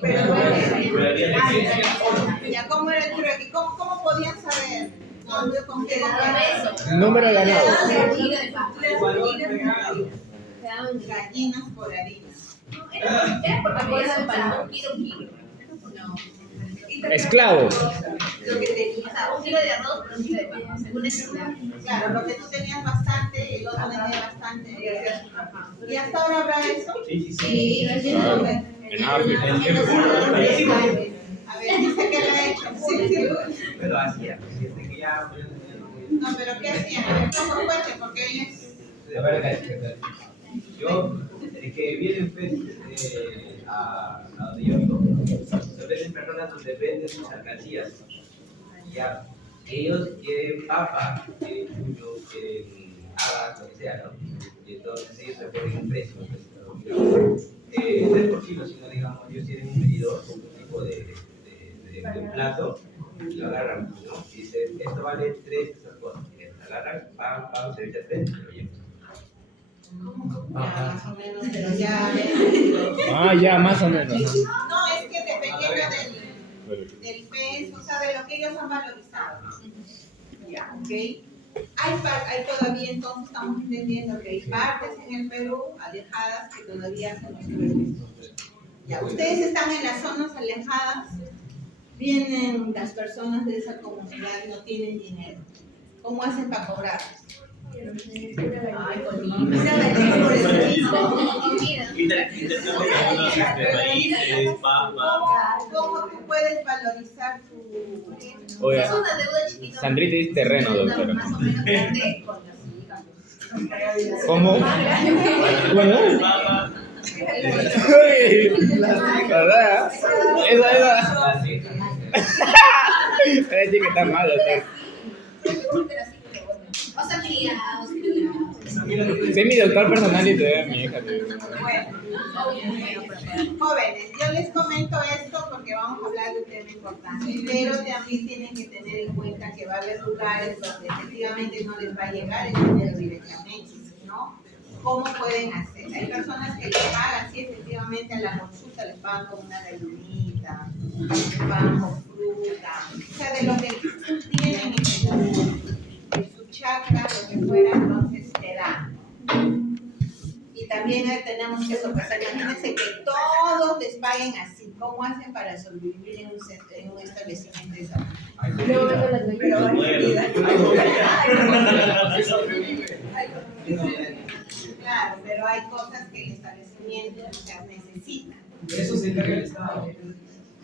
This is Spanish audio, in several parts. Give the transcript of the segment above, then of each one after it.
Pero bueno, ya, ¿cómo era el trueque? ¿Cómo podían saber? ¿Con qué Número ganado. Gallinas por harina. Era porque acuerdan para un kilo. Esclavos. Lo que tenías. Un kilo de arroz por un kilo de pan, según necesidad. Claro, lo que tú tenías bastante, el otro tenía bastante. ¿Y hasta ahora habrá eso? Sí, En África. A ver, dice que lo ha hecho. Sí. Pero hacía, siente que ya. No, pero ¿qué hacían? A ver, ¿cómo cuente? Porque hoy es... A ver, yo, es que vienen a donde yo vivo, se venden personas donde venden sus alcancías. Ya, ellos quieren papa, quieren pollo, quieren habas, lo que sea, ¿no? Y entonces ellos se ponen un precio, ¿no? No es por kilo, sino digamos, ellos tienen un medidor, un tipo de un plato, y lo agarran, ¿no? Y dicen, esto vale 3 esas cosas. Y agarran, pan, se echa 3, pero ya. Ya, más o menos, pero ya... Ya, más o menos. No, es que dependiendo del peso, o sea, de lo que ellos han valorizado. Ya, ¿ok? Hay todavía, entonces estamos entendiendo que hay partes en el Perú alejadas que todavía se nos ven. Ya, ustedes están en las zonas alejadas, vienen las personas de esa comunidad y no tienen dinero. ¿Cómo hacen para cobrar? Ay, con ¿Cómo tú puedes valorizar tu... Oiga, Es una deuda chiquita. Sandrita dice terreno, doctora. Más o menos grande con las hijas. ¿Cómo? Bueno. ¿Verdad? Esa. Esa chica está mal, doctor. O sea, criados. Sí, mi doctor personal y todavía mi hija. Bueno, jóvenes, yo les comento esto porque vamos a hablar de un tema importante, pero también tienen que tener en cuenta que va a haber lugares donde efectivamente no les va a llegar el dinero directamente, ¿no? ¿Cómo pueden hacer? Hay personas que les pagan, sí, efectivamente a la consulta les pagan con una gallinita, les pagan con fruta, o sea, de lo que tienen en su chakra, lo que fuera, entonces te dan. Y también tenemos que sopesar, imagínense que todos les paguen así. ¿Cómo hacen para sobrevivir en un establecimiento de esa manera? Pero hay vida. Claro, pero hay cosas que el establecimiento necesita. Eso se encarga el Estado.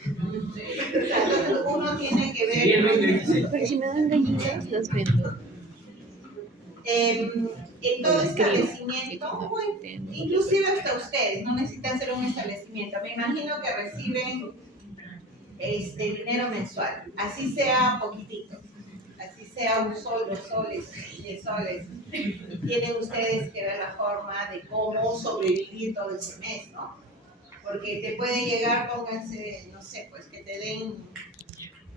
Entonces uno tiene que ver. Pero si me dan gallinas, las vendo. En todo establecimiento, inclusive hasta ustedes, no necesitan hacer un establecimiento. Me imagino que reciben dinero mensual, así sea poquitito, así sea un sol, 2 soles, 10 soles. Tienen ustedes que ver la forma de cómo sobrevivir todo ese mes, ¿no? Porque te puede llegar, pónganse, no sé, pues que te den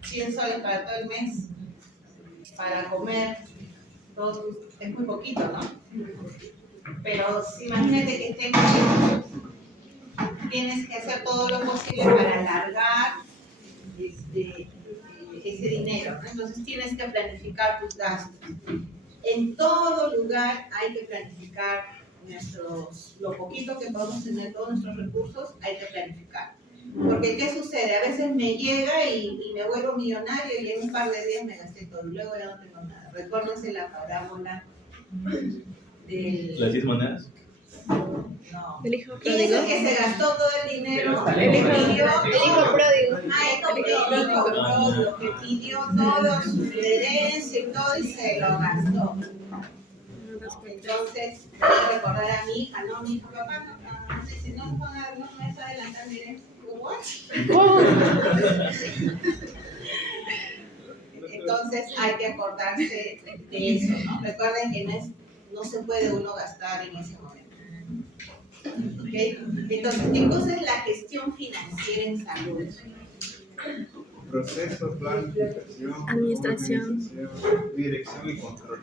100 soles para todo el mes para comer. Es muy poquito, ¿no? Pero si imagínate que tienes que hacer todo lo posible para alargar ese dinero, ¿no? Entonces tienes que planificar tus gastos. En todo lugar hay que planificar lo poquito que podemos tener, todos nuestros recursos, hay que planificar. Porque ¿qué sucede? A veces me llega y me vuelvo millonario y en un par de días me gasté todo y luego ya no tengo nada. Recuérdense la parábola del... ¿Las 10 monedas? No. ¿El hijo ¿Quién es pródigo? el que se gastó todo el dinero? El hijo pródigo. El hijo pródigo que pidió todo su herencia y todo y se lo gastó. Entonces, voy a recordar a mi hija, no, mi hija, papá, no, dice, no me está adelantando herencia. Entonces hay que acordarse de eso, ¿no? Recuerden que no se puede uno gastar en ese momento. ¿Okay? Entonces, ¿qué cosa es la gestión financiera en salud? Proceso, planificación, Administración. organización, dirección y control.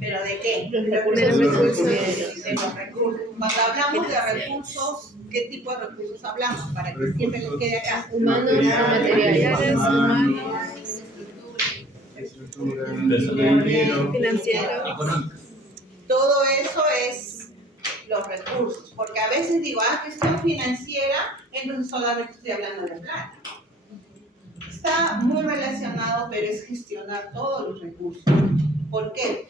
¿Pero de qué? Los De recursos de los recursos. Cuando hablamos de recursos, ¿qué tipo de recursos hablamos? Para que siempre les quede acá. humanos y materiales, humanos, estructura, financieros. Todo eso es los recursos, porque a veces digo, gestión financiera, entonces solamente estoy hablando de plata. Está muy relacionado, pero es gestionar todos los recursos. ¿Por qué?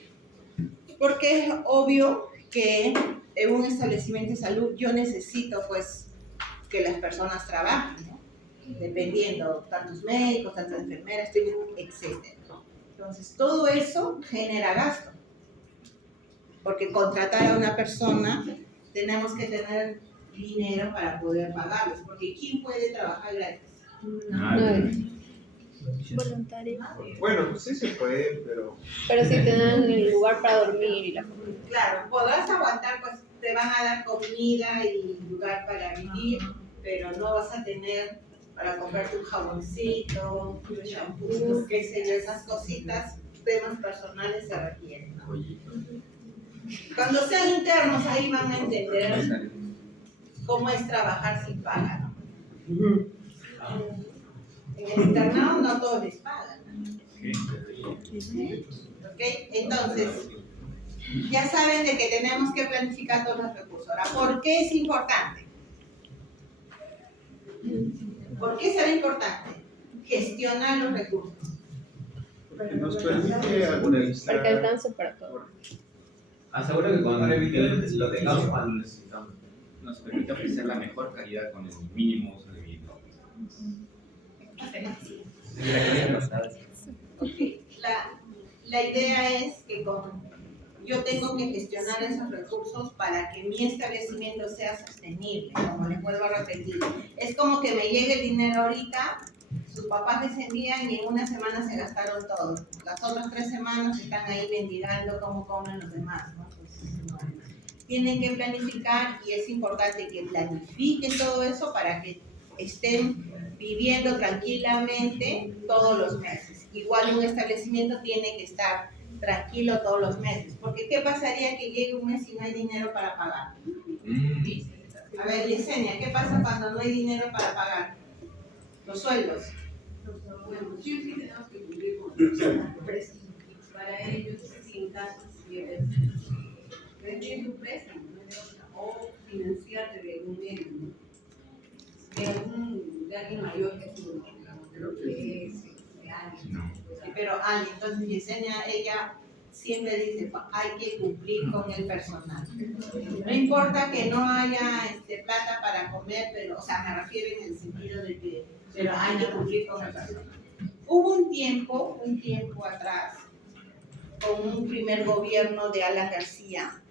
Porque es obvio que en un establecimiento de salud yo necesito pues que las personas trabajen, ¿no? Dependiendo, tantos médicos, tantas enfermeras, etc. Entonces, todo eso genera gasto. Porque contratar a una persona, tenemos que tener dinero para poder pagarlos. Porque ¿quién puede trabajar gratis? Voluntario. Bueno, sí se puede, pero Pero si te dan el lugar para dormir y la comida. Claro, podrás aguantar, pues te van a dar comida y lugar para vivir, pero no vas a tener para comprarte un jaboncito, un shampoo, qué sé yo, esas cositas, temas personales se requieren, ¿no? Cuando sean internos, ahí van a entender cómo es trabajar sin paga, ¿no? En el internado no todos les pagan, ¿no? ¿Ok? Entonces, ya saben de que tenemos que planificar todos los recursos. Ahora, ¿por qué es importante? ¿Por qué será importante? Gestionar los recursos. porque nos permite analizar. Para que alcance para todo. Asegura que cuando lo tengamos cuando lo necesitamos. Nos permite ofrecer la mejor calidad con el mínimo uso de vivienda. La idea es que yo tengo que gestionar esos recursos para que mi establecimiento sea sostenible, como les vuelvo a repetir. Es como que me llegue el dinero ahorita, sus papás les envían y en una semana se gastaron todo. Las otras 3 semanas están ahí mendigando cómo comen los demás, ¿no? Entonces, no. Tienen que planificar y es importante que planifiquen todo eso para que estén viviendo tranquilamente todos los meses. Igual un establecimiento tiene que estar tranquilo todos los meses, porque ¿qué pasaría que llegue un mes y no hay dinero para pagar? A ver, Yesenia, ¿qué pasa cuando no hay dinero para pagar? Los sueldos. Bueno, sí tenemos que cumplir con los préstamos. Para ellos, sin casos, vender su préstamo, no de otra, o financiarte de algún medio, ¿no? De alguien mayor que tú, de alguien. Sí, pero entonces Yesenia, ella siempre dice, hay que cumplir con el personal. No importa que no haya plata para comer, pero, o sea, me refiero en el sentido de que, pero hay que cumplir con el personal. Hubo un tiempo atrás, con un primer gobierno de Alan García.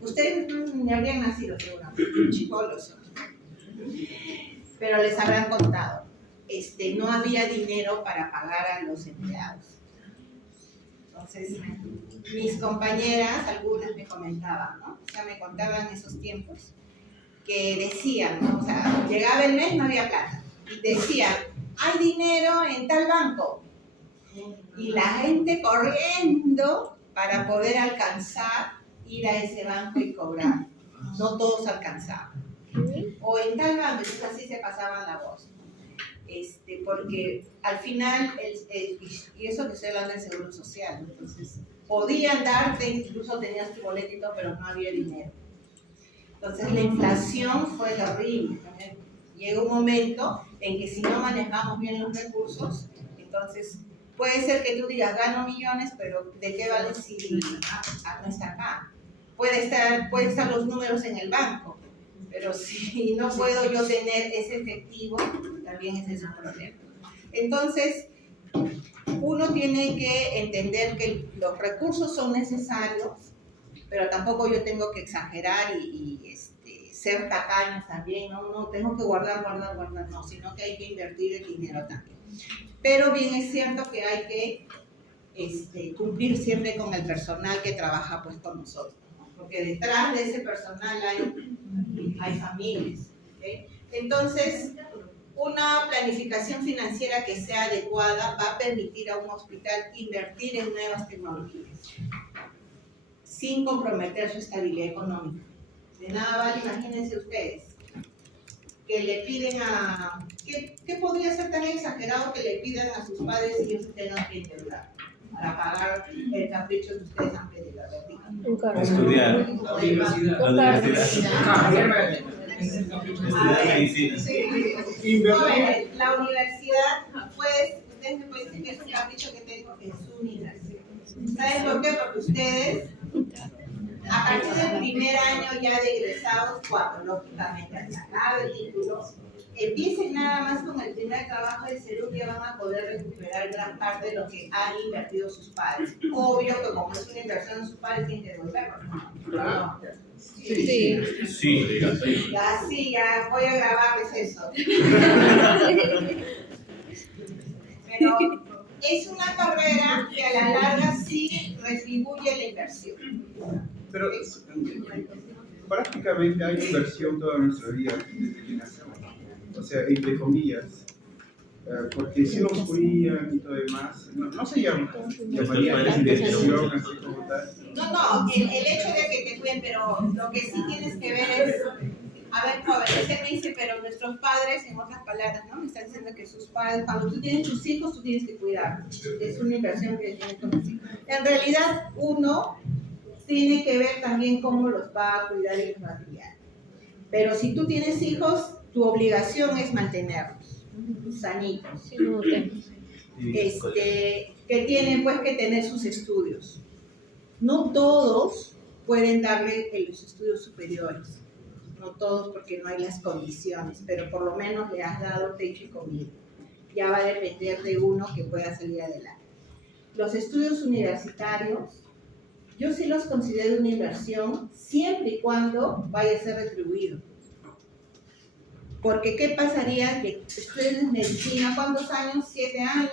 Ustedes no habrían nacido seguramente, chibolos son. Pero les habrán contado. No había dinero para pagar a los empleados. Entonces, mis compañeras, algunas me comentaban, ¿no? O sea, me contaban esos tiempos que decían, ¿no? O sea, llegaba el mes, no había plata. Y decían, hay dinero en tal banco. Y la gente corriendo para poder alcanzar, ir a ese banco y cobrar. No todos alcanzaban. O en tal banco, entonces así se pasaban la voz. Porque al final, y eso que estoy hablando del seguro social, entonces podían darte, incluso tenías tu boletito, pero no había dinero. Entonces la inflación fue terrible. Llega un momento en que si no manejamos bien los recursos, entonces puede ser que tú digas, gano millones, pero ¿de qué vale si no está acá? Puede estar los números en el banco, pero si no puedo yo tener ese efectivo, también ese es un problema. Entonces, uno tiene que entender que los recursos son necesarios, pero tampoco yo tengo que exagerar y ser tacaños también, no tengo que guardar, no, sino que hay que invertir el dinero también. Pero bien es cierto que hay que cumplir siempre con el personal que trabaja pues con nosotros, ¿no? Porque detrás de ese personal hay familias, ¿okay? Entonces, una planificación financiera que sea adecuada va a permitir a un hospital invertir en nuevas tecnologías. sin comprometer su estabilidad económica. De nada vale, imagínense ustedes, que le piden a... ¿Qué podría ser tan exagerado que le pidan a sus padres y ellos se tengan que endeudar para pagar el capricho que ustedes han pedido? A ver, díganme. Un carro. Estudiar. Un carro. Estudiar medicina. No, la universidad, pues, ustedes me pueden decir que es un capricho que tengo, que es su universidad. ¿Saben por qué? Porque ustedes, a partir del primer año ya de egresados, cuando lógicamente han sacado el título, empiecen nada más con el primer trabajo de salud, ya van a poder recuperar gran parte de lo que han invertido sus padres. Obvio que como es una inversión, sus padres tienen que devolverlo. ¿No? Sí. Sí. Ya, sí, ya voy a grabarles eso. Pero es una carrera que a la larga sí retribuye la inversión. Pero prácticamente hay inversión toda nuestra vida desde que nacemos. O sea, entre comillas. Porque si nos cuidan y todo demás, no se llamaría inversión así como tal. No, el hecho de que te cuiden, pero lo que sí tienes que ver es, a ver, joven, usted me dice, pero nuestros padres, en otras palabras, ¿no? Me están diciendo que sus padres, cuando tú tienes tus hijos, tú tienes que cuidarlos. Es una inversión que tienes con los hijos. En realidad, uno tiene que ver también cómo los va a cuidar y los va a criar. Pero si tú tienes hijos, tu obligación es mantenerlos sanitos. Sí, no tengo. Que tienen pues que tener sus estudios. No todos pueden darle los estudios superiores, no todos porque no hay las condiciones, pero por lo menos le has dado techo y comida. Ya va a depender de uno que pueda salir adelante. Los estudios universitarios, yo sí los considero una inversión siempre y cuando vaya a ser retribuido. Porque ¿qué pasaría? Que estudian medicina, ¿cuántos años? 7 años,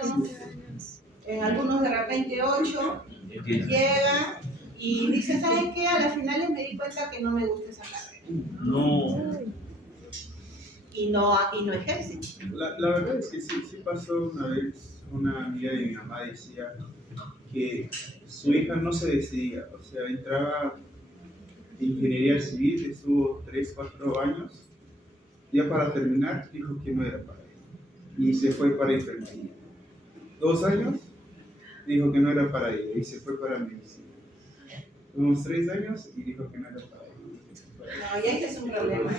en algunos de repente 8, llegan y dicen, ¿saben qué? A las finales me di cuenta que no me gusta esa carrera. No. Y no ejercen. La verdad es que sí pasó una vez, una amiga de mi mamá decía que su hija no se decidía, o sea, entraba en ingeniería civil, estuvo 3, 4 años. Ya para terminar, dijo que no era para ella y se fue para enfermería. 2 años, dijo que no era para ella y se fue para medicina. Unos 3 años y dijo que no era para ella. No, ya ese es un problema.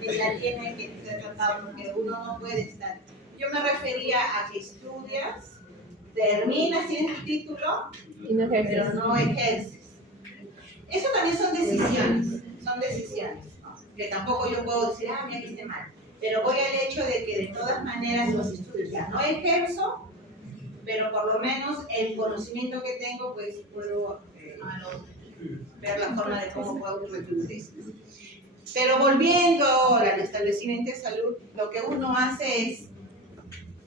Que ya tiene que ser tratado porque uno no puede estar. Yo me refería a que estudias, terminas, tienes tu título, Y no ejerces. pero no ejerces. Eso también son decisiones, ¿no? Que tampoco yo puedo decir, mira que esté mal. Pero voy al hecho de que de todas maneras los estudios ya no ejerzo, pero por lo menos el conocimiento que tengo, pues puedo ver la forma de cómo puedo retribuir esto. Pero volviendo al establecimiento de salud, lo que uno hace es,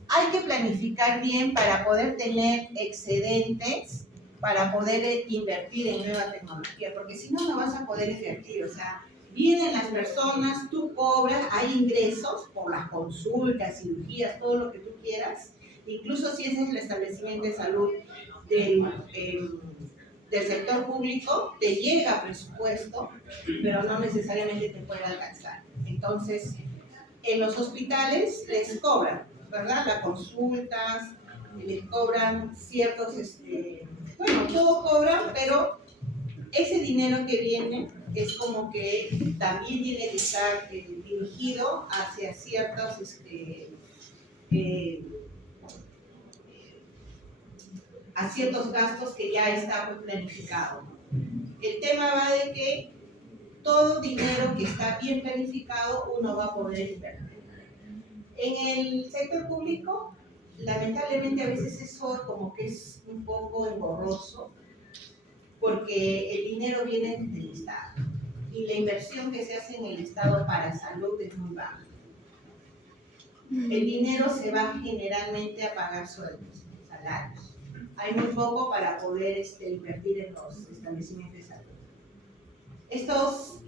hay que planificar bien para poder tener excedentes, para poder invertir en nueva tecnología, porque si no, no vas a poder invertir. O sea, vienen las personas, tú cobras, hay ingresos por las consultas, cirugías, todo lo que tú quieras, incluso si ese es el establecimiento de salud del sector público, te llega presupuesto, pero no necesariamente te puede alcanzar. Entonces, en los hospitales les cobran, ¿verdad? Las consultas, les cobran ciertos, bueno, todo cobran, pero ese dinero que viene es como que también tiene que estar dirigido hacia ciertos a ciertos gastos que ya está planificado. El tema va de que todo dinero que está bien planificado uno va a poder invertir. En el sector público, lamentablemente a veces eso como que es un poco engorroso, porque el dinero viene del Estado y la inversión que se hace en el Estado para salud es muy baja. El dinero se va generalmente a pagar sueldos, salarios. Hay muy poco para poder invertir en los establecimientos de salud. Estas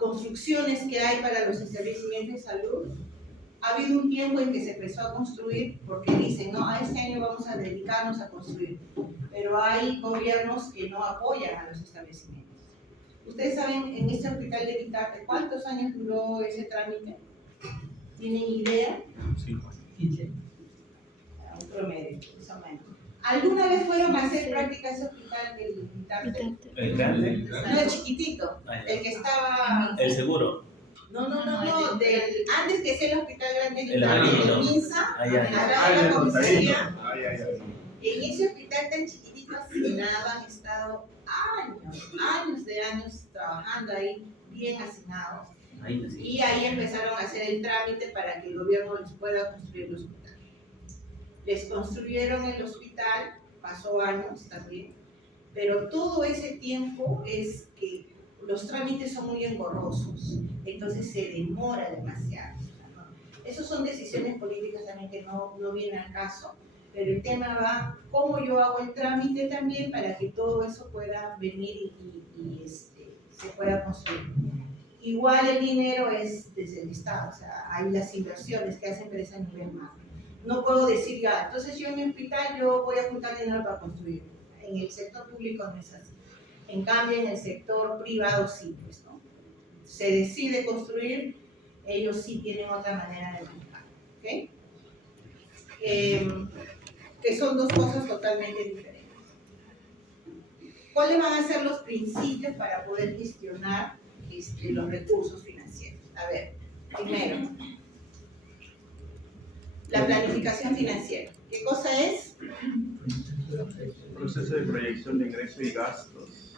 construcciones que hay para los establecimientos de salud, ha habido un tiempo en que se empezó a construir porque dicen, no, a este año vamos a dedicarnos a construir. pero hay gobiernos que no apoyan a los establecimientos. Ustedes saben, en este hospital de Vitarte, ¿cuántos años duró ese trámite? ¿Tienen idea? Sí. Un promedio, más o menos. ¿Alguna vez fueron a hacer práctica ese hospital del Vitarte? El grande. No, el chiquitito, el que estaba... El seguro. No, antes que sea el hospital grande de El Vitarte, amarillo. el MINSA, Ah, ya. al lado de la comisaría. Ay. En ese hospital tan chiquitito asignado han estado años trabajando ahí, bien asignados. Ahí sí. Y ahí empezaron a hacer el trámite para que el gobierno les pueda construir el hospital. Les construyeron el hospital, pasó años también, pero todo ese tiempo es que los trámites son muy engorrosos, entonces se demora demasiado. Esas son decisiones políticas también que no vienen al caso, pero el tema va cómo yo hago el trámite también para que todo eso pueda venir y se pueda construir. Igual el dinero es desde el Estado, o sea, hay las inversiones que hace empresa a nivel macro. No puedo decir ya, entonces yo en mi hospital yo voy a juntar dinero para construir. En el sector público no es así. En cambio, en el sector privado sí, pues, ¿no? Se decide construir, ellos sí tienen otra manera de manejar, ¿ok? Que son dos cosas totalmente diferentes. ¿Cuáles van a ser los principios para poder gestionar los recursos financieros? A ver, primero, la planificación financiera. ¿Qué cosa es? Proceso de proyección de ingresos y gastos.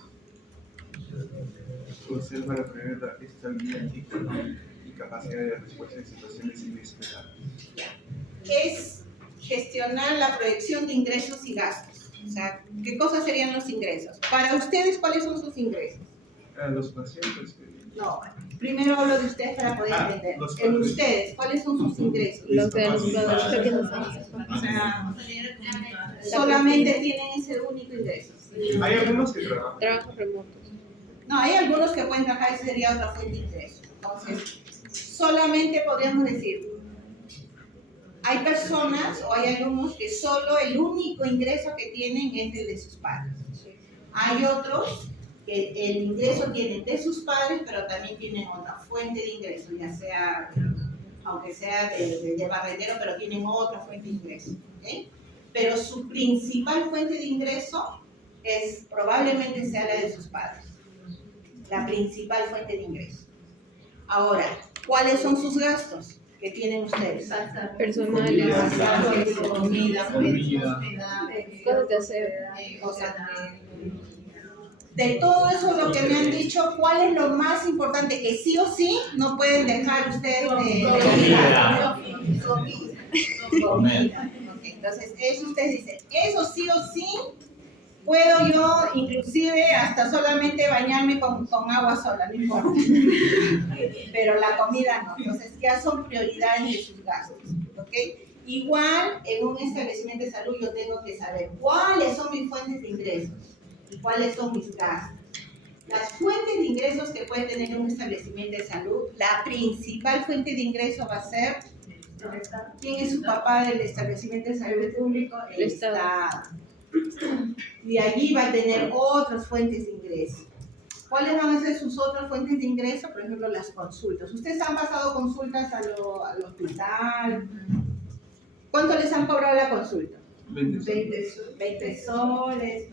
Consejo para prever la estabilidad económica y capacidad de respuesta en situaciones inesperadas. Es gestionar la proyección de ingresos y gastos. O sea, ¿qué cosas serían los ingresos? Para ustedes, ¿cuáles son sus ingresos? A los pacientes. No, primero hablo de ustedes para poder entender. los En pacientes. ustedes, ¿cuáles son sus ingresos? Los de los que nos O sea, solamente tienen ese único ingreso. Hay algunos que trabajan. trabajos remotos. No, hay algunos que pueden trabajar, esa sería otra fuente de ingreso. Entonces, solamente podríamos decir, hay personas o hay algunos que solo el único ingreso que tienen es el de sus padres. Hay otros que el ingreso tienen de sus padres, pero también tienen otra fuente de ingreso, ya sea, aunque sea de barrendero, pero tienen otra fuente de ingreso. ¿Okay? Pero su principal fuente de ingreso probablemente sea la de sus padres. La principal fuente de ingreso. Ahora, ¿cuáles son sus gastos que tienen ustedes? Personales, Comida, cosas de hacer. De todo eso lo que me han dicho, ¿cuál es lo más importante que sí o sí no pueden dejar ustedes de comida? Okay, entonces, eso ustedes dicen, eso sí o sí puedo yo inclusive hasta solamente bañarme con agua sola, no importa. Pero la comida no. Entonces ya son prioridades de sus gastos. ¿Ok? Igual en un establecimiento de salud yo tengo que saber cuáles son mis fuentes de ingresos y cuáles son mis gastos. Las fuentes de ingresos que puede tener un establecimiento de salud, la principal fuente de ingreso va a ser ¿quién es su papá del establecimiento de salud público? El Estado. Y allí va a tener otras fuentes de ingreso. ¿Cuáles van a ser sus otras fuentes de ingreso? Por ejemplo, las consultas. ¿Ustedes han pasado consultas al hospital? ¿Cuánto les han cobrado la consulta? 20 soles.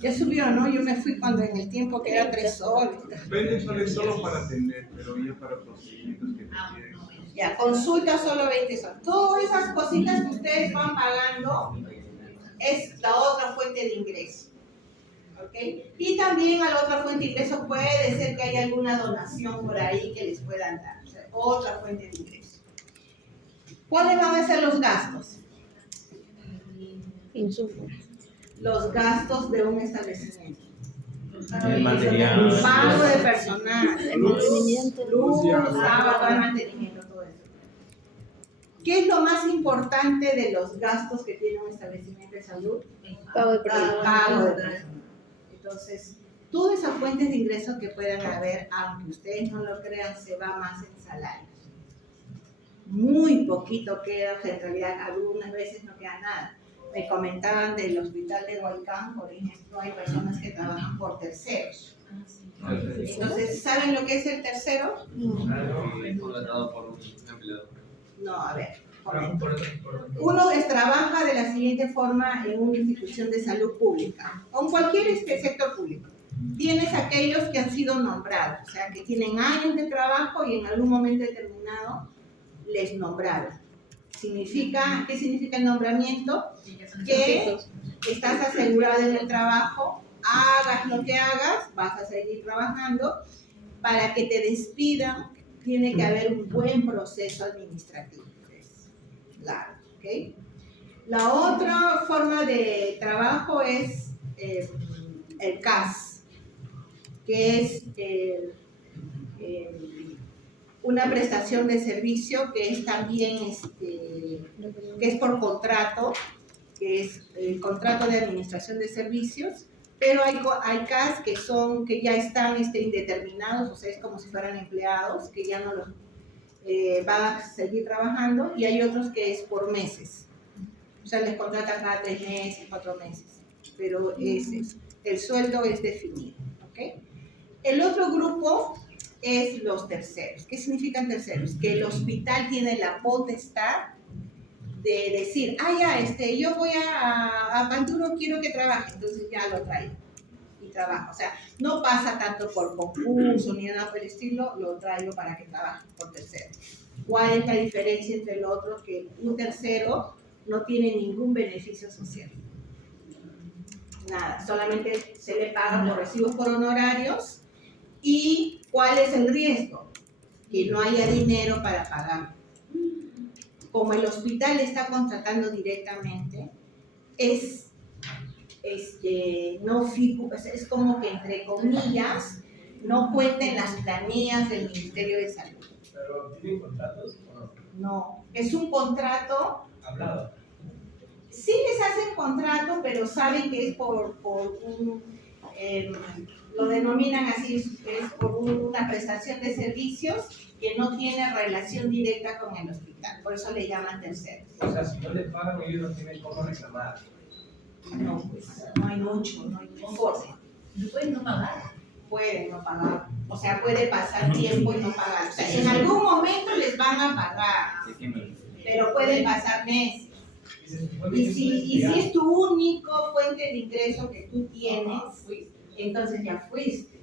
Ya subió, ¿no? Yo me fui cuando en el tiempo que era 3 soles. 20 soles solo para atender, pero ya para procedimientos que requieren. Ya, consulta solo 20 soles. Todas esas cositas que ustedes van pagando es la otra fuente de ingreso. ¿Ok? Y también a la otra fuente de ingreso puede ser que haya alguna donación por ahí que les puedan dar. O sea, otra fuente de ingreso. ¿Cuáles van a ser los gastos? Insumos. Los gastos de un establecimiento. El material. Pago de personal. El mantenimiento. Luz, agua, el mantenimiento, todo eso. ¿Qué es lo más importante de los gastos que tiene un establecimiento de salud? Pago de El personal. pago de personal. Entonces, todas esas fuentes de ingresos que puedan haber, aunque ustedes no lo crean, se va más en salarios. Muy poquito queda, que en realidad algunas veces no queda nada. me comentaban del hospital de Huaycán, por ejemplo, hay personas que trabajan por terceros. Entonces, ¿saben lo que es el tercero? Es contratado por un empleador. No, a ver. Uno trabaja de la siguiente forma en una institución de salud pública o en cualquier sector público. Tienes aquellos que han sido nombrados, o sea, que tienen años de trabajo y en algún momento determinado les nombraron. ¿Qué significa el nombramiento? Que estás asegurado en el trabajo, hagas lo que hagas, vas a seguir trabajando. Para que te despidan, tiene que haber un buen proceso administrativo. Claro, ¿ok? La otra forma de trabajo es el CAS, que es una prestación de servicio que es también que es por contrato, que es el contrato de administración de servicios, pero hay CAS que ya están indeterminados, o sea, es como si fueran empleados, que ya no los van a seguir trabajando, y hay otros que es por meses, o sea, les contratan cada 3 meses, 4 meses, pero el sueldo es definido, ¿ok? El otro grupo es los terceros. ¿Qué significan terceros? Que el hospital tiene la potestad de decir, yo voy a Panturo, quiero que trabaje, entonces ya lo traigo y trabaja. O sea, no pasa tanto por concurso ni nada por el estilo, lo traigo para que trabaje por tercero. ¿Cuál es la diferencia entre el otro? Que un tercero no tiene ningún beneficio social. Nada, solamente se le paga por recibos por honorarios. ¿Y cuál es el riesgo? Que no haya dinero para pagar. Como el hospital está contratando directamente, es como que, entre comillas, no cuenten las planillas del Ministerio de Salud. ¿Pero tienen contratos o no? No, es un contrato. Hablado. Sí les hacen contrato, pero saben que es por un... lo denominan así, es por una prestación de servicios que no tiene relación directa con el hospital, por eso le llaman terceros. O sea, si no les pagan, ellos no tienen cómo reclamar. No, pues no hay mucho, no hay forma. ¿Pueden no pagar? Pueden no pagar, o sea, puede pasar tiempo y no pagar. O sea, en algún momento les van a pagar, pero pueden pasar meses. Y si es tu único fuente de ingreso que tú tienes, entonces ya fuiste.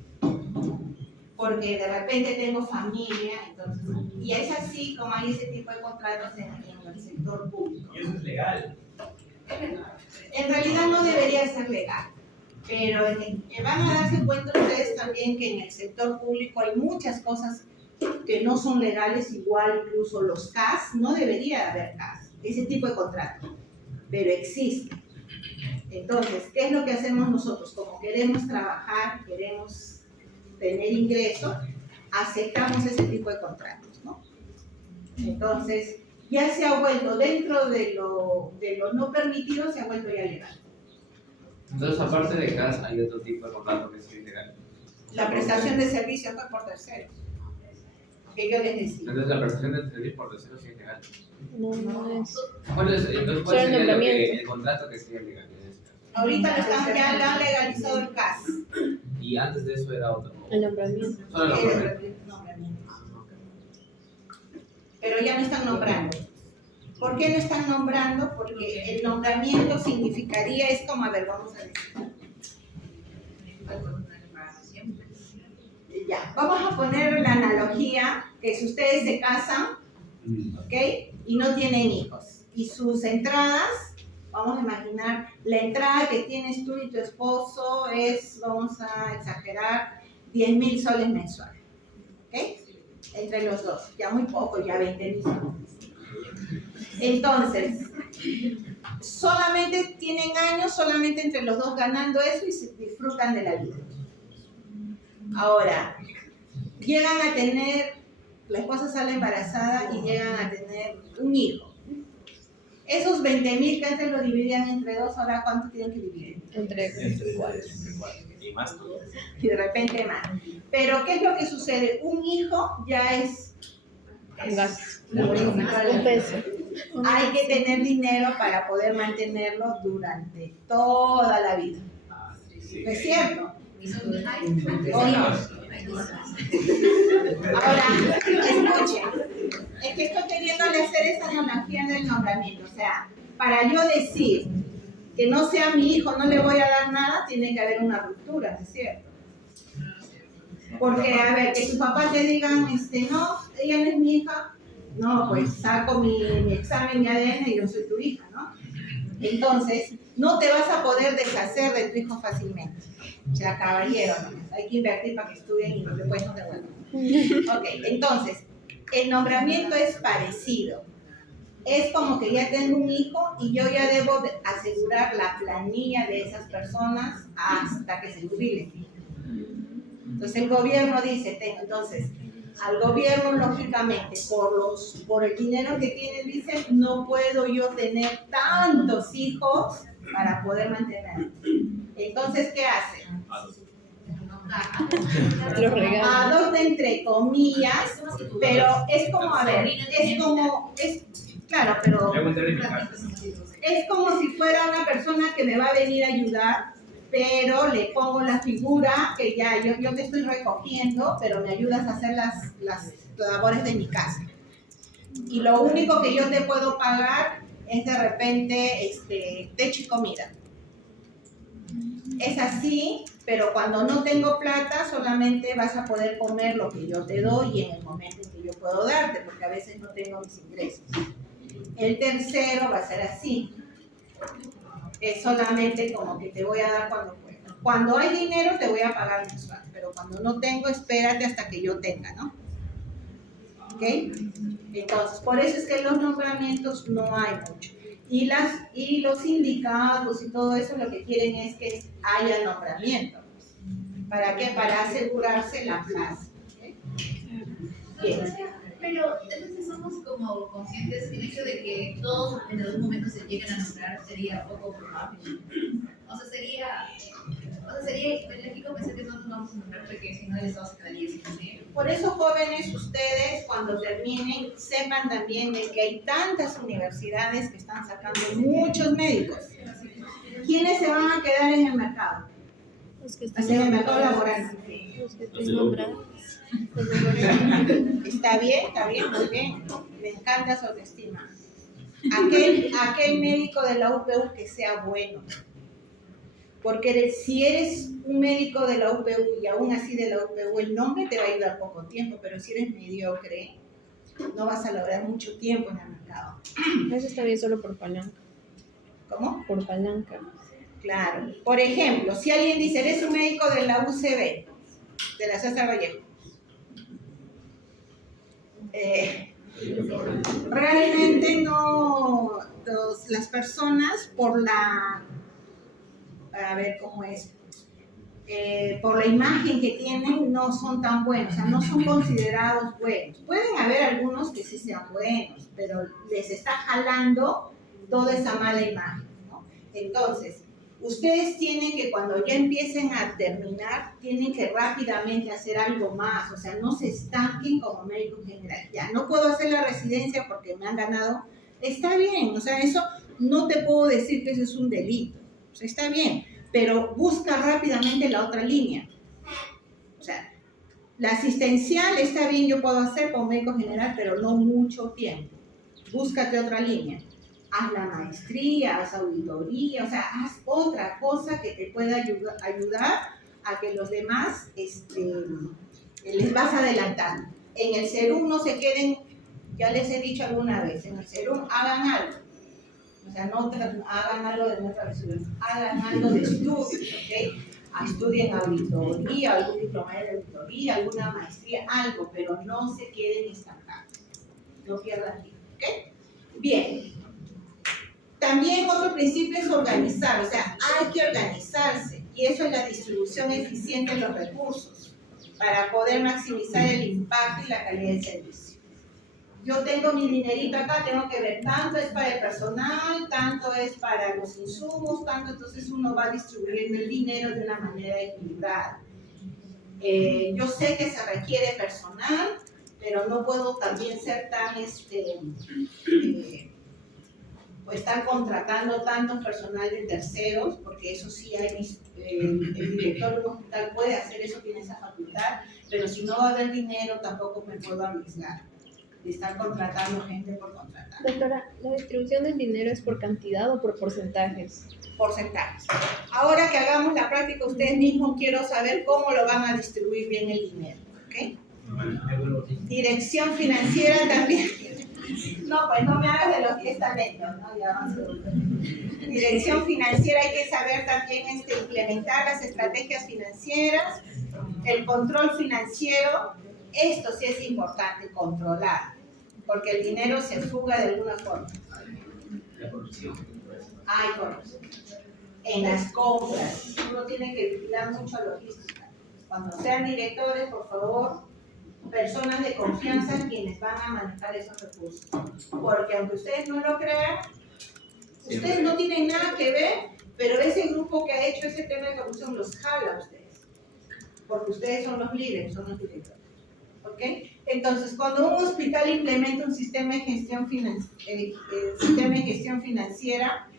Porque de repente tengo familia, entonces, y es así como hay ese tipo de contratos en el sector público. Y eso es legal. En realidad no debería ser legal, pero van a darse cuenta ustedes también que en el sector público hay muchas cosas que no son legales, igual incluso los CAS, no debería haber CAS, ese tipo de contrato, pero existe. Entonces, ¿qué es lo que hacemos nosotros? Como queremos trabajar, queremos tener ingresos, aceptamos ese tipo de contratos, ¿no? Entonces, ya se ha vuelto dentro de lo no permitido, se ha vuelto ya legal. Entonces, aparte de CAS, hay otro tipo de contrato que es ilegal. La prestación de servicios fue por terceros, que yo les decía. Entonces, la prestación de servicio por terceros sí es legal. No es. ¿Cuál es, entonces, cuál Solo sería nombramiento. el contrato que sería legal? Ahorita ya lo han legalizado el CAS. Y antes de eso era otro. El nombramiento. Solo el nombramiento. Pero ya no están nombrando. ¿Por qué no están nombrando? Porque el nombramiento significaría, es como, a ver, vamos a decir. Ya, vamos a poner la analogía que si ustedes se casan, ¿ok? Y no tienen hijos. Y sus entradas, vamos a imaginar, la entrada que tienes tú y tu esposo es, vamos a exagerar, 10.000 soles mensuales. ¿Ok? Entre los dos. Ya muy poco, ya 20.000 soles. Entonces, solamente tienen años, solamente entre los dos ganando eso y se disfrutan de la vida. Ahora, llegan a tener, la esposa sale embarazada y llegan a tener un hijo. Esos 20.000 que antes lo dividían entre dos, ahora ¿cuánto tienen que dividir? Entre cuatro. Y más todo. Y de repente más. Pero ¿qué es lo que sucede? Un hijo ya es gas. lo principal. Un peso. hay que tener dinero para poder mantenerlo durante toda la vida. ¿No es cierto? Ahora, escuchen, es que estoy queriéndole hacer esta analogía del nombramiento. O sea, para yo decir que no sea mi hijo, no le voy a dar nada, tiene que haber una ruptura, ¿no es cierto? Porque, a ver, que tus papás te digan, no, ella no es mi hija, no, pues saco mi examen de ADN y yo soy tu hija, ¿no? Entonces, no te vas a poder deshacer de tu hijo fácilmente. O sea, caballero, ¿no? Hay que invertir para que estudien y después no devuelvan. Ok, entonces, el nombramiento es parecido. Es como que ya tengo un hijo y yo ya debo asegurar la planilla de esas personas hasta que se jubilen. Entonces el gobierno dice, entonces, al gobierno lógicamente, por el dinero que tiene, dice, no puedo yo tener tantos hijos para poder mantener. Entonces, ¿qué hace? Los regalos. Adopta entre comillas, pero es como, a ver, claro, pero es como si fuera una persona que me va a venir a ayudar, pero le pongo la figura que ya yo te estoy recogiendo, pero me ayudas a hacer las labores de mi casa. Y lo único que yo te puedo pagar es de repente techo y comida. Es así, pero cuando no tengo plata solamente vas a poder comer lo que yo te doy y en el momento en que yo puedo darte, porque a veces no tengo mis ingresos. El tercero va a ser así. Es solamente como que te voy a dar cuando pueda. Cuando hay dinero te voy a pagar mensual, pero cuando no tengo, espérate hasta que yo tenga, ¿no? ¿Ok? Entonces, por eso es que los nombramientos no hay mucho. Y los sindicatos y todo eso lo que quieren es que haya nombramiento. ¿Para qué? Para asegurarse la plaza. ¿Okay? Bien. Pero entonces somos como conscientes del hecho de que todos en algún momento se lleguen a nombrar sería poco probable. O sea, sería ilógico pensar que no nos vamos a nombrar porque si no el Estado se quedaría sin dinero. Por eso, jóvenes, ustedes cuando terminen sepan también de que hay tantas universidades que están sacando muchos médicos. ¿Quiénes se van a quedar en el mercado? Los que En el mercado laboral. Los que estén nombrados. Está bien, muy bien. Me encanta su autoestima. Aquel médico de la UPU que sea bueno. Porque si eres un médico de la UPU y aún así de la UPU, el nombre te va a ayudar poco tiempo, pero si eres mediocre, no vas a lograr mucho tiempo en el mercado. Eso está bien solo por palanca. ¿Cómo? Por palanca. Claro. Por ejemplo, si alguien dice, eres un médico de la UCB, de la César Vallejo, realmente no, las personas por la, a ver cómo es, por la imagen que tienen no son tan buenos, o sea, no son considerados buenos. Pueden haber algunos que sí sean buenos, pero les está jalando toda esa mala imagen, ¿no? Entonces, ustedes tienen que cuando ya empiecen a terminar, tienen que rápidamente hacer algo más, o sea, no se estanquen como médico general. Ya, no puedo hacer la residencia porque me han ganado, está bien, o sea, eso no te puedo decir que eso es un delito, o sea, está bien, pero busca rápidamente la otra línea. O sea, la asistencial está bien, yo puedo hacer como médico general, pero no mucho tiempo. Búscate otra línea. Haz la maestría, haz auditoría, o sea, haz otra cosa que te pueda ayudar a que los demás les vas adelantando. En el CERUM no se queden, ya les he dicho alguna vez, en el CERUM hagan algo. O sea, no hagan algo de nuestra versión, hagan algo de estudios, ¿ok? Estudien auditoría, algún diploma de auditoría, alguna maestría, algo, pero no se queden estancados. No pierdan tiempo, ¿ok? Bien. También otro principio es organizar, o sea, hay que organizarse y eso es la distribución eficiente de los recursos para poder maximizar el impacto y la calidad del servicio. Yo tengo mi dinerito acá, tengo que ver, tanto es para el personal, tanto es para los insumos, tanto, entonces uno va distribuyendo el dinero de una manera equilibrada. Yo sé que se requiere personal, pero no puedo también ser tan estar contratando tanto personal de terceros, porque eso sí hay, el director de un hospital puede hacer eso, tiene esa facultad, pero si no va a haber dinero tampoco me puedo arriesgar de estar contratando gente por contratar. Doctora, ¿la distribución del dinero es por cantidad o por porcentajes? Porcentajes. Ahora que hagamos la práctica ustedes mismos, quiero saber cómo lo van a distribuir bien el dinero, ¿ok? Dirección financiera también. No, pues no me hagas de los 10 talentos, ¿no? Ya vamos a... Dirección financiera, hay que saber también implementar las estrategias financieras, el control financiero. Esto sí es importante, controlar, porque el dinero se fuga de alguna forma. La corrupción. Hay corrupción. En las compras, uno tiene que vigilar mucho logística. Cuando sean directores, por favor, personas de confianza quienes van a manejar esos recursos. Porque aunque ustedes no lo crean, ustedes no tienen nada que ver, pero ese grupo que ha hecho ese tema de corrupción los jala a ustedes. Porque ustedes son los líderes, son los directores. ¿Ok? Entonces, cuando un hospital implementa un sistema de gestión financiera,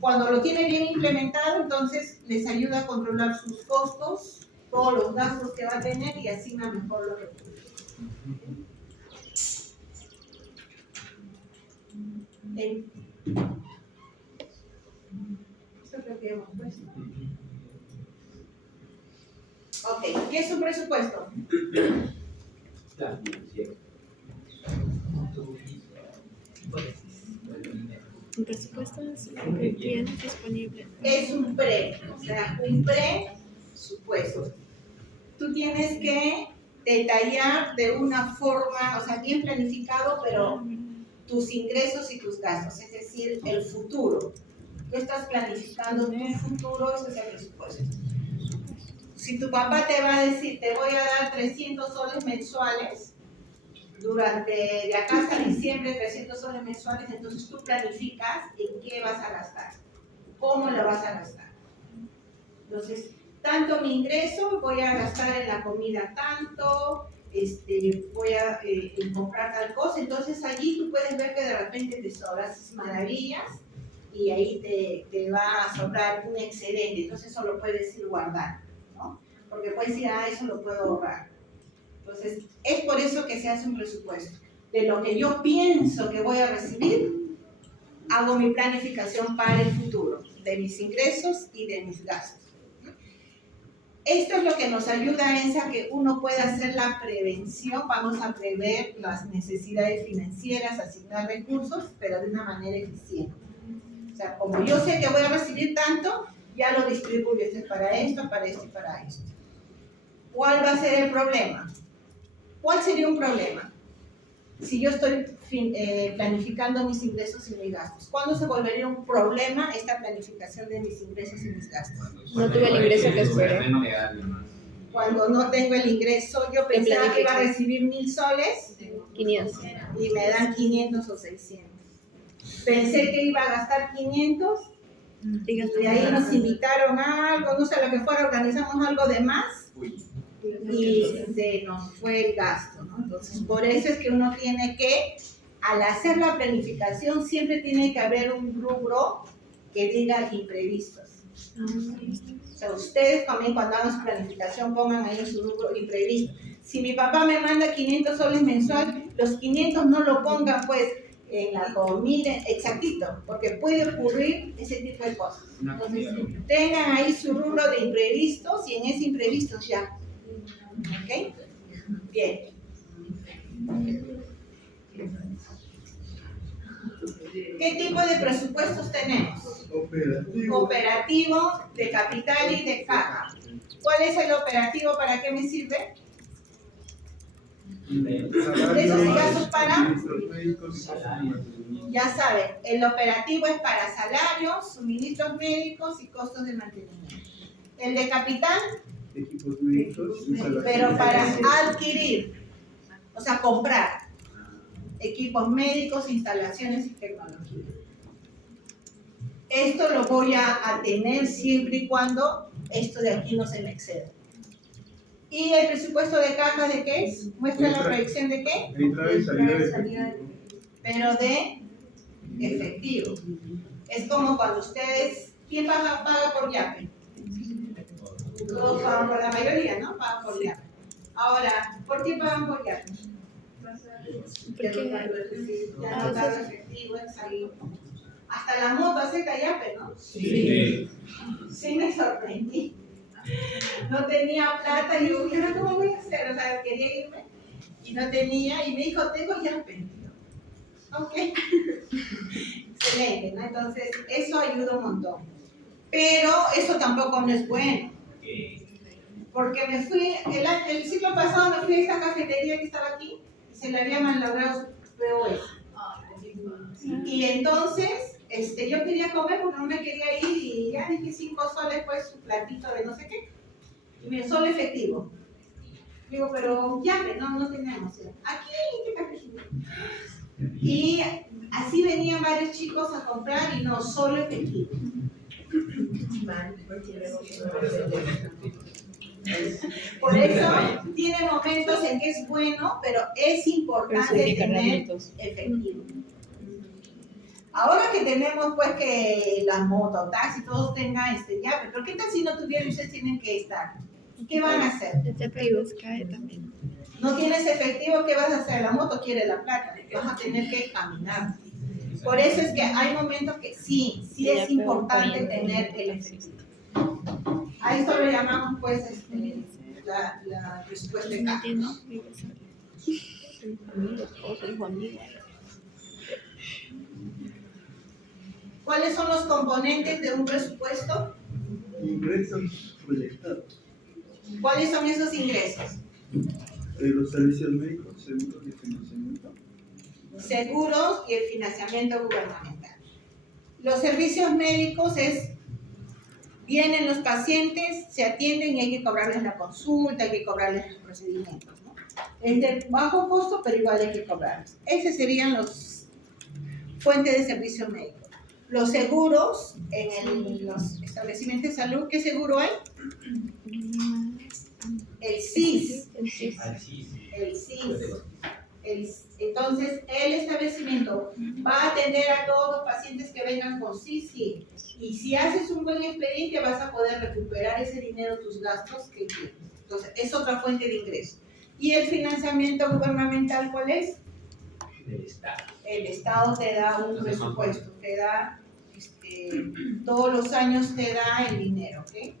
cuando lo tiene bien implementado, entonces les ayuda a controlar sus costos, todos los gastos que va a tener y asigna mejor los recursos. Eso creo que hemos puesto. Ok, ¿qué es un presupuesto? Claro, sí. Un presupuesto es lo que tienes disponible. Es un o sea, un presupuesto. Tú tienes que detallar de una forma, o sea, bien planificado, pero tus ingresos y tus gastos, es decir, el futuro. Tú estás planificando tu futuro, ese es el presupuesto. Si tu papá te va a decir, te voy a dar 300 soles mensuales, durante de acá hasta diciembre 300 soles mensuales, entonces tú planificas en qué vas a gastar, cómo lo vas a gastar. Entonces, tanto mi ingreso voy a gastar en la comida tanto, voy a comprar tal cosa, entonces allí tú puedes ver que de repente te sobras maravillas y ahí te va a sobrar un excedente, entonces eso lo puedes ir guardando, ¿no? Porque puedes decir, eso lo puedo ahorrar. Entonces, es por eso que se hace un presupuesto. De lo que yo pienso que voy a recibir, hago mi planificación para el futuro, de mis ingresos y de mis gastos. Esto es lo que nos ayuda es a que uno pueda hacer la prevención, vamos a prever las necesidades financieras, asignar recursos, pero de una manera eficiente. O sea, como yo sé que voy a recibir tanto, ya lo distribuyo, esto es para esto, para esto y para esto. ¿Cuál va a ser el problema? ¿Cuál sería un problema? Si yo estoy planificando mis ingresos y mis gastos, ¿cuándo se volvería un problema esta planificación de mis ingresos y mis gastos? No tuve el ingreso que esperé. Cuando no tengo el ingreso, yo pensaba que iba a recibir 1,000 soles 500. y me dan 500 o 600. Pensé que iba a gastar 500 y de ahí nos invitaron a algo, no sé lo que fuera, organizamos algo de más y se nos fue el gasto, ¿no? Entonces, por eso es que uno tiene que, al hacer la planificación, siempre tiene que haber un rubro que diga imprevistos. O sea, ustedes también cuando hagan su planificación pongan ahí su rubro imprevisto. Si mi papá me manda 500 soles mensual, los 500 no lo pongan pues en la comida, exactito, porque puede ocurrir ese tipo de cosas. Entonces, tengan ahí su rubro de imprevistos y en ese imprevisto ya. ¿Ok? Bien. ¿Qué tipo de presupuestos tenemos? Operativo, de capital y de caja. ¿Cuál es el operativo? ¿Para qué me sirve? Esos gastos para, ya saben, el operativo es para salarios, suministros médicos y costos de mantenimiento. El de capital, Equipos médicos, pero para adquirir, o sea, comprar equipos médicos, instalaciones y tecnología. Esto lo voy a tener siempre y cuando esto de aquí no se me exceda. ¿Y el presupuesto de caja de qué es? ¿Muestra la proyección de qué? entrada y salida de efectivo. Pero de efectivo. Es como cuando ustedes, ¿quién paga por Yape? Todos pagan por la mayoría, ¿no? Pagan por Yape. Ahora, ¿por qué pagan por Yape? Ya no pagan efectivo, es ahí. Hasta la moto acepta Yape, ¿no? Sí. Sí me sorprendí. No tenía plata y digo, ¿y ahora cómo voy a hacer? O sea, quería irme y no tenía, y me dijo, tengo Yape. Ok. Excelente, ¿no? Entonces, eso ayuda un montón. Pero eso tampoco no es bueno. Porque me fui, el siglo pasado me fui a esta cafetería que estaba aquí y se le había malogrado su POS. Y entonces, yo quería comer porque no me quería ir y ya dije 5 soles, pues, su platito de no sé qué. Y me solo efectivo. Digo, pero Yape, no tenemos. Aquí, ¿qué cafetería? Y así venían varios chicos a comprar y no solo efectivo. Por eso tiene momentos en que es bueno, pero es importante tener efectivo. Ahora que tenemos pues que las mototaxis todos tengan Yape, pero ¿qué tal si no tuvieran y ustedes tienen que estar? ¿Qué van a hacer? Efectivo cae también. No tienes efectivo, ¿qué vas a hacer? La moto quiere la plata, vas a tener que caminar. Por eso es que hay momentos que sí es importante tener el efectivo. A esto lo llamamos pues la respuesta de caja. ¿Cuáles son los componentes de un presupuesto? Ingresos proyectados. ¿Cuáles son esos ingresos? Los servicios médicos, seguros y financiamiento. Seguros y el financiamiento gubernamental. Los servicios médicos vienen los pacientes, se atienden y hay que cobrarles la consulta, hay que cobrarles los procedimientos, ¿no? Es de bajo costo, pero igual hay que cobrarlos. Esos serían los fuentes de servicios médicos. Los seguros en los establecimientos de salud, ¿qué seguro hay? El SIS. El SIS. Entonces, el establecimiento va a atender a todos los pacientes que vengan con SIS, sí. Y si haces un buen expediente, vas a poder recuperar ese dinero, tus gastos que tienes. Entonces, es otra fuente de ingreso. ¿Y el financiamiento gubernamental cuál es? Del Estado. El Estado te da un presupuesto, te da, todos los años te da el dinero, ¿ok?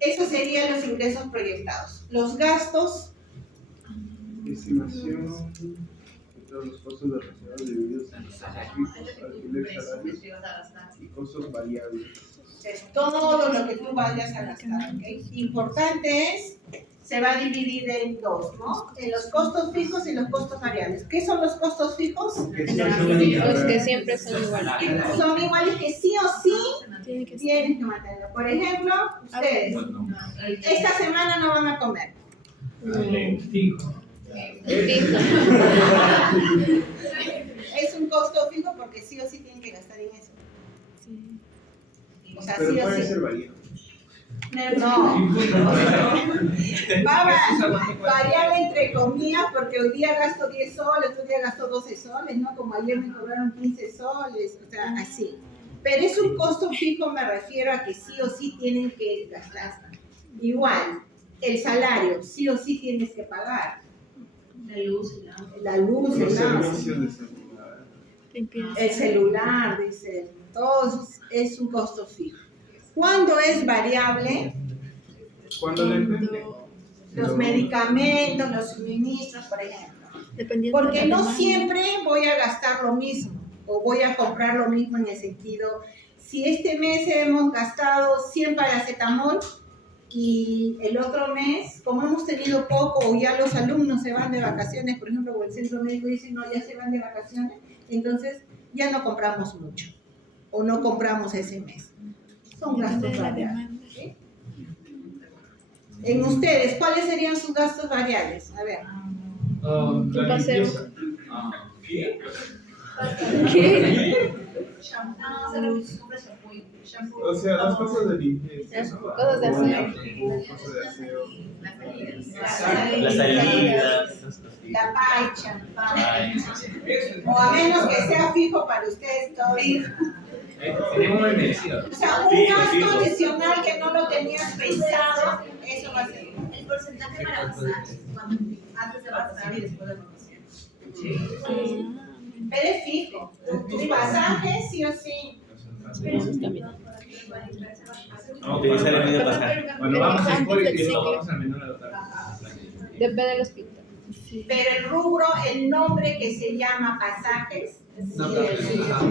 Esos serían los ingresos proyectados. Los gastos, Estimación de todos los costos de reserva divididos en los fijos, alquiler, salarios y costos variables. es todo lo que tú vayas a gastar, ¿ok? Importante es, se va a dividir en dos, ¿no? En los costos fijos y los costos variables. ¿Qué son los costos fijos? Los que siempre son iguales. Son iguales que sí o sí Tiene que ser. tienen que mantenerlo. Por ejemplo, ustedes, esta semana no van a comer. Fijo. Es un costo fijo porque sí o sí tienen que gastar en eso. O sea, Pero sí o puede sí. ser variable. No. Va a variar entre comillas porque hoy día gasto 10 soles, otro día gasto 12 soles, ¿no? Como ayer me cobraron 15 soles, o sea, así. Pero es un costo fijo, me refiero a que sí o sí tienen que gastar. Igual, el salario, sí o sí tienes que pagar. La luz, el Los agua. servicios de celular. El celular, dice, todo eso es un costo fijo. ¿Cuándo es variable? ¿Cuándo depende? Los medicamentos, los suministros, por ejemplo. Dependiendo Porque de la no demanda. siempre voy a gastar lo mismo o voy a comprar lo mismo en el sentido, si este mes hemos gastado 100 paracetamol y el otro mes, como hemos tenido poco o ya los alumnos se van de vacaciones, por ejemplo, o el centro médico dice, no, ya se van de vacaciones, entonces ya no compramos mucho o no compramos ese mes. Son Depende gastos de la variables. demanda. ¿Sí? En ustedes, ¿cuáles serían sus gastos variables? A ver. La paseo. limpieza. ¿Qué? O sea, las cosas de limpieza. Las ¿no? cosas de aseo. Cosas de aseo. Las salidas, La paicha. O a menos que sea fijo para ustedes todos. Tenemos muy merecido. O sea, un gasto adicional que no lo tenías pensado, eso va a ser. El porcentaje para pasajes, cuando antes de vacaciones y después de vacaciones. Pero es fijo. Tus pasajes, sí o sí. Pero eso está bien. Vamos a utilizar el medio pasaje. Cuando vamos a Antes Spoil, del que no ciclo. vamos al menor a la tarde. Depende de los pintores. Pero el rubro, el nombre que se llama pasajes,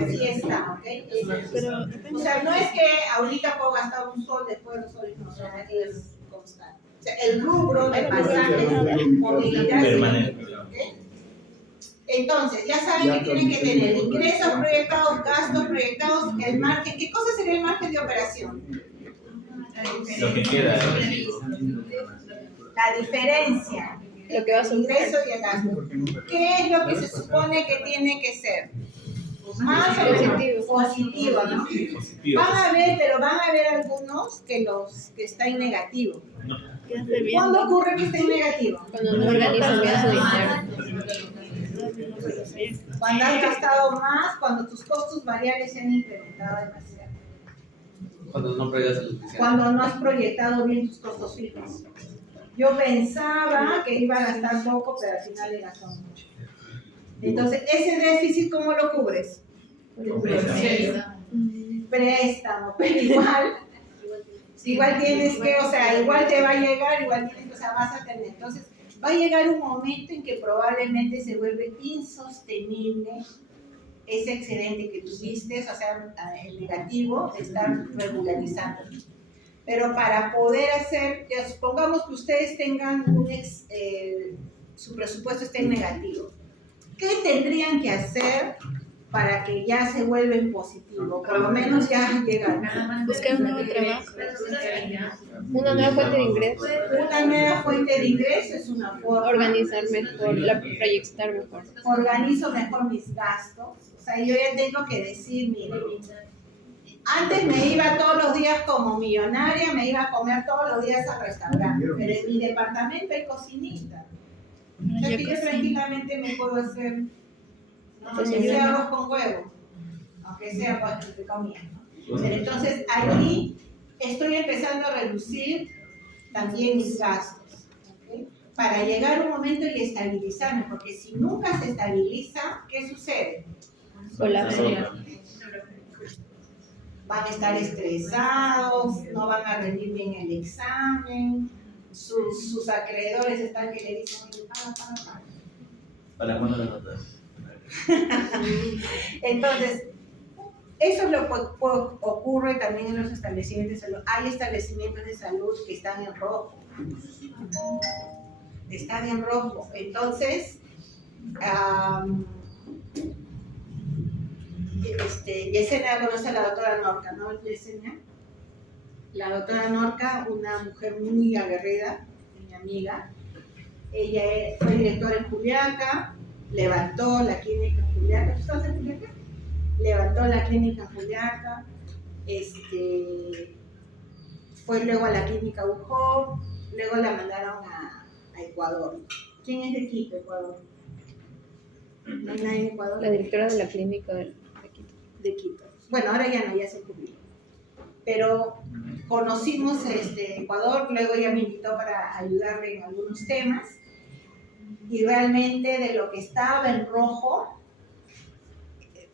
sí está, ¿ok? Pero O sea, no es que ahorita puedo gastar un sol, después 2 soles, no, o sea, es constante. O sea, el rubro de pasajes, movilidad, Permanente. ¿ok? Entonces, ya saben que tienen que tener ingresos proyectados, gastos proyectados, el margen. ¿Qué cosa sería el margen de operación? Lo que queda. La diferencia lo que va a el subir. ingreso y el gasto. ¿Qué es lo que se supone que tiene que ser? Más o menos positivo, ¿no? Positivo. Van a ver, pero van a ver algunos que está en negativo. Quédate bien. ¿Cuándo ocurre que está en negativo? Cuando no organizan bien su dinero. Cuando has gastado más, cuando tus costos variables se han incrementado demasiado. Cuando no proyectas lo suficiente. Cuando no has proyectado bien tus costos fijos. Yo pensaba que iba a gastar poco, pero al final he gastado mucho. Entonces, ese déficit, ¿cómo lo cubres? Préstamo, pero igual tienes que, o sea, igual te va a llegar, igual tienes, o sea, vas a tener. Entonces, va a llegar un momento en que probablemente se vuelve insostenible ese excedente que tuviste, o sea, el negativo, de estar regularizando. Pero para poder hacer, ya supongamos que ustedes tengan su presupuesto esté en negativo. ¿Qué tendrían que hacer para que ya se vuelva en positivo? Por lo menos ya llegan. Buscar un nuevo trabajo. Una nueva fuente de ingreso. Una nueva fuente de ingreso es una forma. Organizar mejor, proyectar mejor. Organizo mejor mis gastos. O sea, yo ya tengo que decir, mire, antes me iba todos los días como millonaria, me iba a comer todos los días al restaurante, pero en mi departamento hay cocinita. O sea, que yo tranquilamente me puedo hacer, aunque sea arroz con huevo, aunque sea pues de comida, ¿no? Pero entonces ahí estoy empezando a reducir también mis gastos, ¿ok? Para llegar a un momento y estabilizarme, porque si nunca se estabiliza, ¿qué sucede? Colapso. Van a estar estresados, no van a rendir bien el examen, sus acreedores están que le dicen, oye, paga. ¿Para cuándo las notas? Entonces, eso es lo que ocurre también en los establecimientos de salud. Hay establecimientos de salud que están en rojo. Están en rojo. Entonces, Yesenia conoce a la doctora Norca, ¿no, Yesenia? La doctora Norca, una mujer muy aguerrida, mi amiga. Ella fue directora en Juliaca, levantó la clínica en Juliaca. ¿Tú estás en Juliaca? Levantó la clínica en Juliaca, fue luego a la clínica UJO, luego la mandaron a Ecuador. ¿Quién es de Quito, Ecuador? ¿No hay nadie en Ecuador? La directora de la clínica de Quito. De Quito. Bueno, ahora ya no, ya se jubiló. Pero conocimos Ecuador, luego ella me invitó para ayudarle en algunos temas y realmente de lo que estaba en rojo,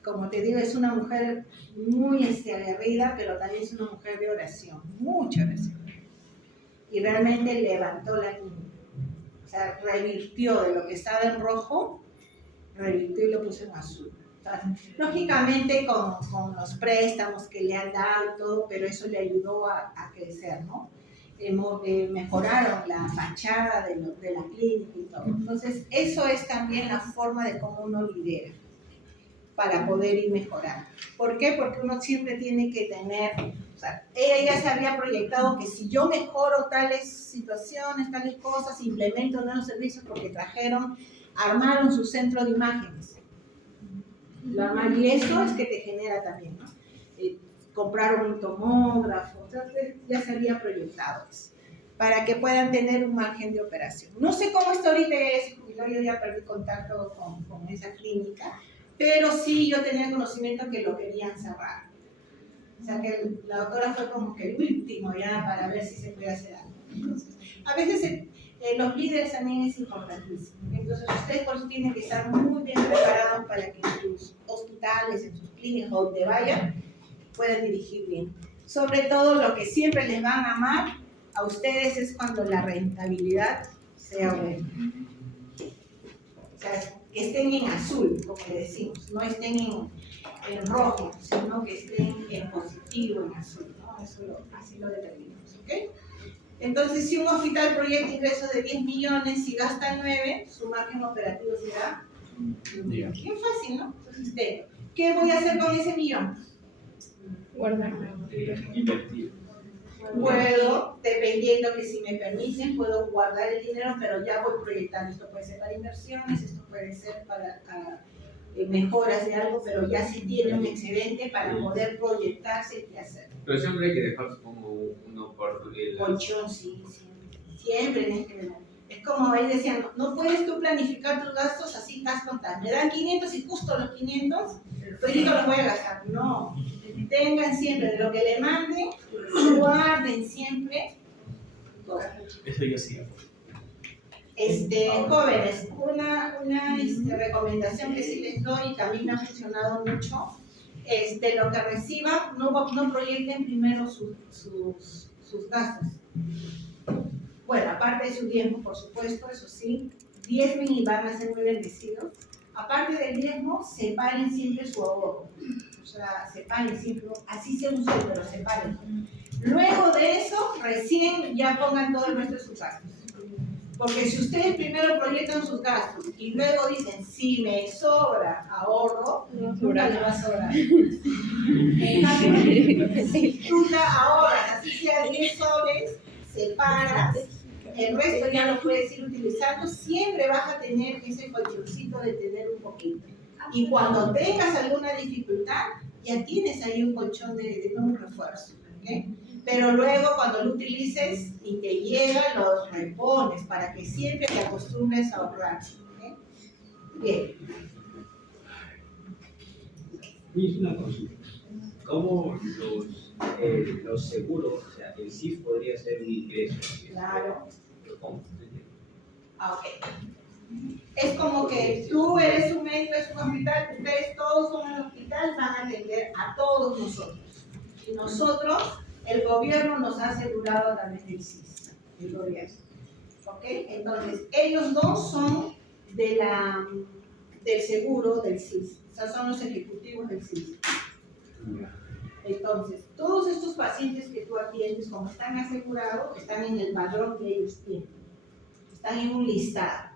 como te digo, es una mujer muy aguerrida, pero también es una mujer de oración, mucha oración. Y realmente levantó la clínica, o sea, revirtió de lo que estaba en rojo, revirtió y lo puso en azul. Lógicamente con los préstamos que le han dado y todo, pero eso le ayudó a crecer, ¿no? Mejoraron la fachada de la clínica y todo. Entonces, eso es también la forma de cómo uno lidera para poder ir mejorando. ¿Por qué? Porque uno siempre tiene que tener, o sea, ella ya se había proyectado que si yo mejoro tales situaciones, tales cosas, implemento nuevos servicios porque armaron su centro de imágenes. Y eso es que te genera también, ¿no? Compraron un tomógrafo, entonces ya se había proyectado eso. para que puedan tener un margen de operación. No sé cómo está ahorita, yo ya perdí contacto con esa clínica, pero sí yo tenía conocimiento que lo querían cerrar. O sea que la doctora fue como que el último ya para ver si se puede hacer algo. Entonces, a veces los líderes también es importantísimo. Entonces ustedes por eso tienen que estar muy bien preparados para que en sus hospitales, en sus clínicas, donde vayan, puedan dirigir bien. Sobre todo lo que siempre les van a amar a ustedes es cuando la rentabilidad sea buena. O sea, que estén en azul, como le decimos, no estén en rojo, sino que estén en positivo, en azul, ¿no? Así lo determinamos, ¿ok? Entonces, si un hospital proyecta ingresos de 10 millones y gasta 9, su margen operativo será bien fácil, ¿no? Entonces, ¿qué voy a hacer con ese millón? Guardarlo. Invertir. Puedo, dependiendo que si me permiten, puedo guardar el dinero, pero ya voy proyectando. Esto puede ser para inversiones, esto puede ser para mejoras de algo, pero ya sí tiene un excedente para poder proyectarse y hacer. Pero siempre hay que dejar como uno por el... Colchón, sí, siempre en este momento. Es como ahí decían, no puedes tú planificar tus gastos así, gasto tal. Me dan 500 y justo los 500, pues yo no los voy a gastar. No, tengan siempre de lo que le manden, guarden siempre. Eso yo sí. Jóvenes, una recomendación que sí les doy y que a mí me ha funcionado mucho, lo que reciban, no proyecten primero sus gastos. Bueno, aparte de su diezmo, por supuesto, eso sí, diezmen y van a ser muy bendecidos. Aparte del diezmo, separen siempre su ahorro. O sea, separen siempre, así sea un sol, pero separen. Luego de eso, recién ya pongan todo el resto de sus gastos. Porque si ustedes primero proyectan sus gastos y luego dicen, si me sobra ahorro, nunca le va a sobrar. En cambio, si tú ya ahorras, así sea 10 soles, separas, el resto ya lo puedes ir utilizando, siempre vas a tener ese colchoncito de tener un poquito. Y cuando tengas alguna dificultad, ya tienes ahí un colchón de un refuerzo. ¿Okay? Pero luego cuando lo utilices y te llega, lo repones para que siempre te acostumbres a ahorrar. ¿Okay? Bien. Y una consulta. ¿Cómo los seguros, o sea, el CIF podría ser un ingreso? Claro. ¿Cómo? Ok. Es como que tú eres un médico, es un hospital, ustedes todos son un hospital, van a atender a todos nosotros. Y nosotros, el gobierno nos ha asegurado también el CIS, el gobierno. ¿Ok? Entonces, ellos dos son del seguro del CIS. O sea, son los ejecutivos del CIS. Entonces, todos estos pacientes que tú atiendes, como están asegurados, están en el padrón que ellos tienen. Están en un listado.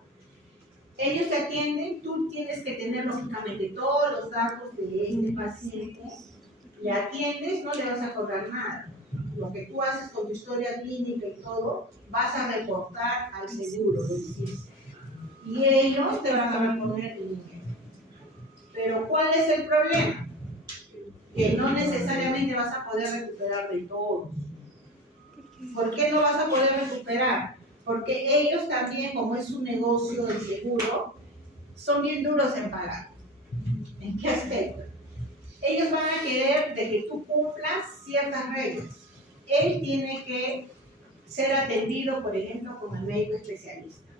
Ellos te atienden, tú tienes que tener lógicamente todos los datos de este paciente. Le atiendes, no le vas a cobrar nada. Lo que tú haces con tu historia clínica y todo, vas a reportar al seguro del CIS. Y ellos te van a reponer el dinero. Pero ¿cuál es el problema? Que no necesariamente vas a poder recuperar de todo. ¿Por qué no vas a poder recuperar? Porque ellos también, como es un negocio el seguro, son bien duros en pagar. ¿En qué aspecto? Ellos van a querer de que tú cumplas ciertas reglas. Él tiene que ser atendido, por ejemplo, con el médico especialista.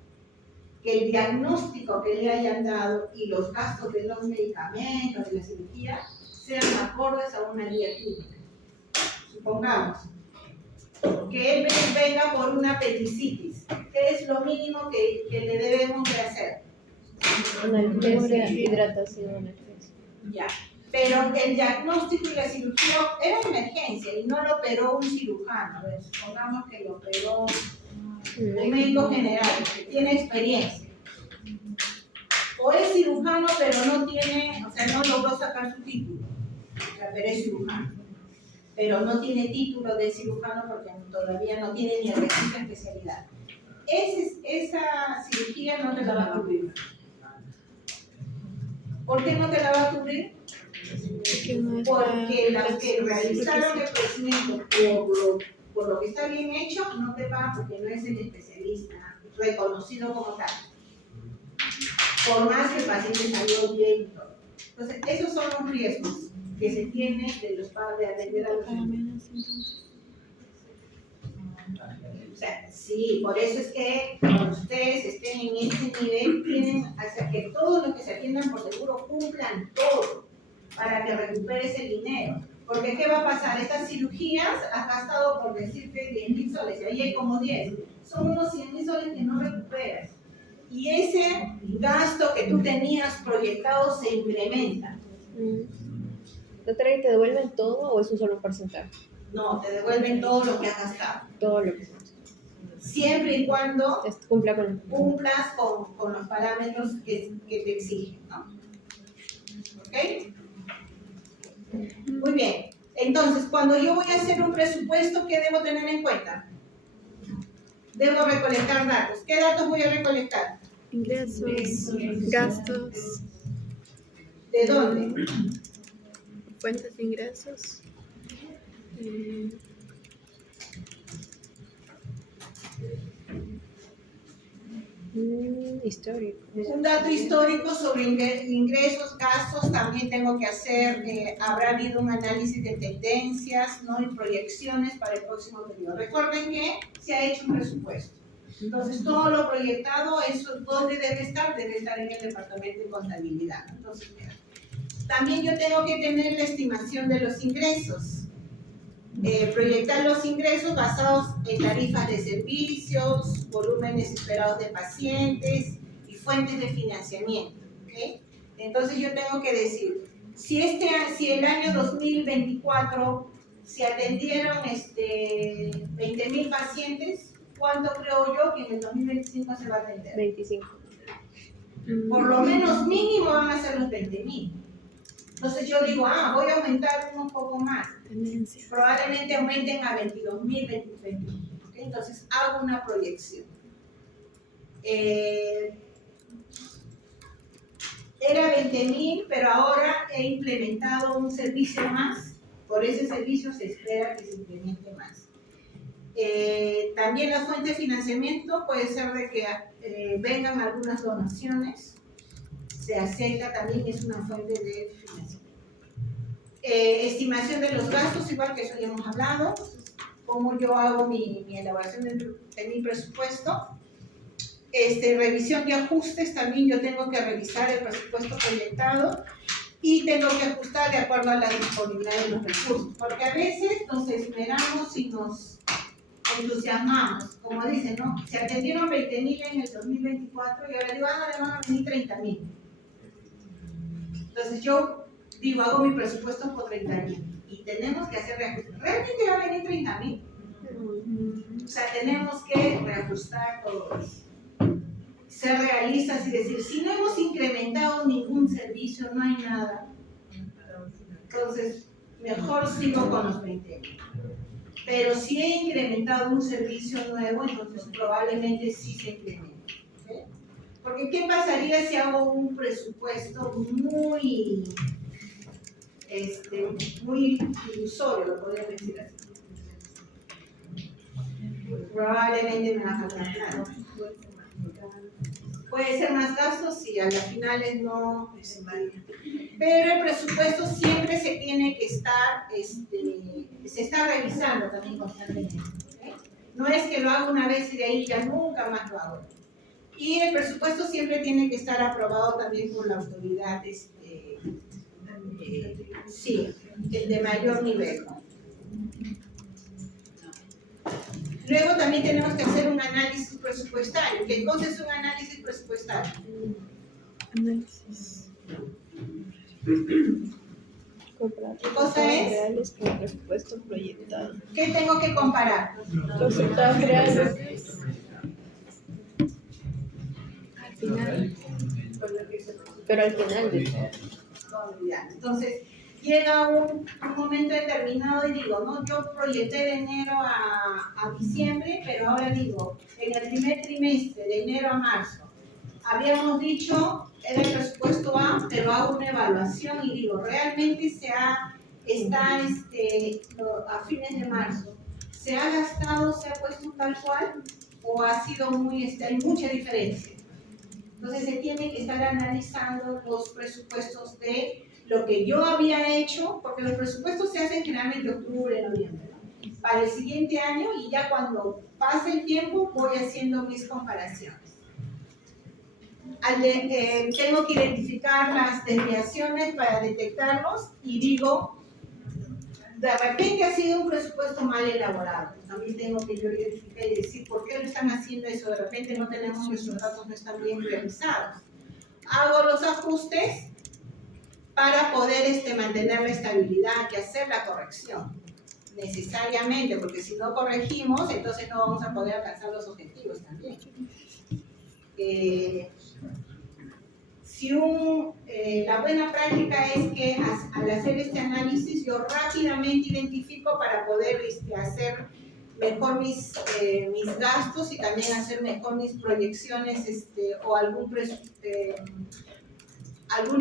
Que el diagnóstico que le hayan dado y los gastos de los medicamentos, de la cirugía, sean acordes a una guía clínica. Supongamos que él venga por una apendicitis. ¿Qué es lo mínimo que le debemos de hacer? Analgesia, hidratación, analgesia. Ya. Pero el diagnóstico y la cirugía era emergencia y no lo operó un cirujano. Supongamos que lo operó un médico general que tiene experiencia. O es cirujano, pero no tiene, o sea, no logró sacar su título. O sea, pero es cirujano. Pero no tiene título de cirujano porque todavía no tiene ni el registro de especialidad. Esa cirugía no te la va a cubrir. ¿Por qué no te la va a cubrir? Porque las que realizaron el procedimiento por lo que está bien hecho, no te pagan porque no es el especialista reconocido como tal. Por más que el paciente salió bien y todo. Entonces, esos son los riesgos que se tienen de los padres de atender a los niños. O sea, sí, por eso es que cuando ustedes estén en ese nivel, tienen que hacer que todos los que se atiendan por seguro cumplan todo para que recuperes el dinero. Porque ¿qué va a pasar? Estas cirugías has gastado, por decirte, 10.000 soles, y ahí hay como 10. Son unos 100.000 soles que no recuperas. Y ese gasto que tú tenías proyectado se incrementa. ¿Doctora, y te devuelven todo o es un solo porcentaje? No, te devuelven todo lo que has gastado. Todo lo que Siempre y cuando cumpla con... cumplas con los parámetros que te exigen, ¿no? ¿Ok? Muy bien. Entonces, cuando yo voy a hacer un presupuesto, ¿qué debo tener en cuenta? Debo recolectar datos. ¿Qué datos voy a recolectar? Ingresos, gastos, ¿De dónde? fuentes de ingresos. Histórico. Un dato histórico sobre ingresos, gastos, también tengo que hacer, habrá habido un análisis de tendencias, ¿no? Y proyecciones para el próximo periodo. Recuerden que se ha hecho un presupuesto. Entonces, todo lo proyectado, eso, ¿dónde debe estar? Debe estar en el departamento de contabilidad. Entonces, mira, también yo tengo que tener la estimación de los ingresos. Proyectar los ingresos basados en tarifas de servicios, volúmenes esperados de pacientes y fuentes de financiamiento. ¿Okay? Entonces yo tengo que decir, si el año 2024 se atendieron 20.000 pacientes, ¿cuánto creo yo que en el 2025 se va a atender? 25. Por lo menos mínimo van a ser los 20.000. Entonces yo digo, voy a aumentar un poco más. Probablemente aumenten a 22.000, 20.000. ¿Okay? Entonces hago una proyección. Era 20.000, pero ahora he implementado un servicio más. Por ese servicio se espera que se incremente más. También la fuente de financiamiento puede ser de que vengan algunas donaciones. Se acepta también, es una fuente de financiamiento. Estimación de los gastos, igual que eso ya hemos hablado, cómo yo hago mi elaboración de mi presupuesto. Revisión de ajustes, también yo tengo que revisar el presupuesto proyectado y tengo que ajustar de acuerdo a la disponibilidad de los recursos, porque a veces nos esmeramos y nos entusiasmamos, como dicen, ¿no? Se atendieron 20.000 en el 2024 y ahora digo, le van a venir 30.000. Entonces yo digo, hago mi presupuesto por 30.000 y tenemos que hacer reajustes. ¿Realmente va a venir 30.000? O sea, tenemos que reajustar todo eso. Ser realistas y decir, si no hemos incrementado ningún servicio, no hay nada. Entonces, mejor sigo con los 20.000. Pero si he incrementado un servicio nuevo, entonces probablemente sí se incremente. ¿Sí? Porque ¿qué pasaría si hago un presupuesto muy ilusorio, lo podría decir así? Probablemente me va a faltar plata. Puede ser más gastos si a las finales no. Pero el presupuesto siempre se tiene que estar, se está revisando también constantemente. ¿Okay? No es que lo haga una vez y de ahí ya nunca más lo hago. Y el presupuesto siempre tiene que estar aprobado también por la autoridad, sí, el de mayor nivel, ¿no? Luego también tenemos que hacer un análisis presupuestario. ¿Qué cosa es un análisis presupuestario? Análisis. ¿Qué cosa es? Reales con el presupuesto proyectado. ¿Qué tengo que comparar? Resultados reales. Al final. Pero al final de todo. Entonces, llega un momento determinado y digo, no, yo proyecté de enero a diciembre, pero ahora digo, en el primer trimestre, de enero a marzo, habíamos dicho, era el presupuesto A, pero hago una evaluación y digo, realmente está a fines de marzo, ¿Se ha gastado, se ha puesto tal cual o ha sido hay mucha diferencia? Entonces se tiene que estar analizando los presupuestos de lo que yo había hecho, porque los presupuestos se hacen generalmente octubre, noviembre, ¿no? Para el siguiente año, y ya cuando pase el tiempo voy haciendo mis comparaciones. Tengo que identificar las desviaciones para detectarlos y digo, de repente ha sido un presupuesto mal elaborado. También tengo que yo identificar y decir por qué lo están haciendo eso. De repente no tenemos nuestros datos, no están bien realizados. Hago los ajustes para poder mantener la estabilidad, que hacer la corrección necesariamente, porque si no corregimos, entonces no vamos a poder alcanzar los objetivos también. La buena práctica es que al hacer este análisis yo rápidamente identifico para poder hacer mejor mis gastos y también hacer mejor mis proyecciones o alguna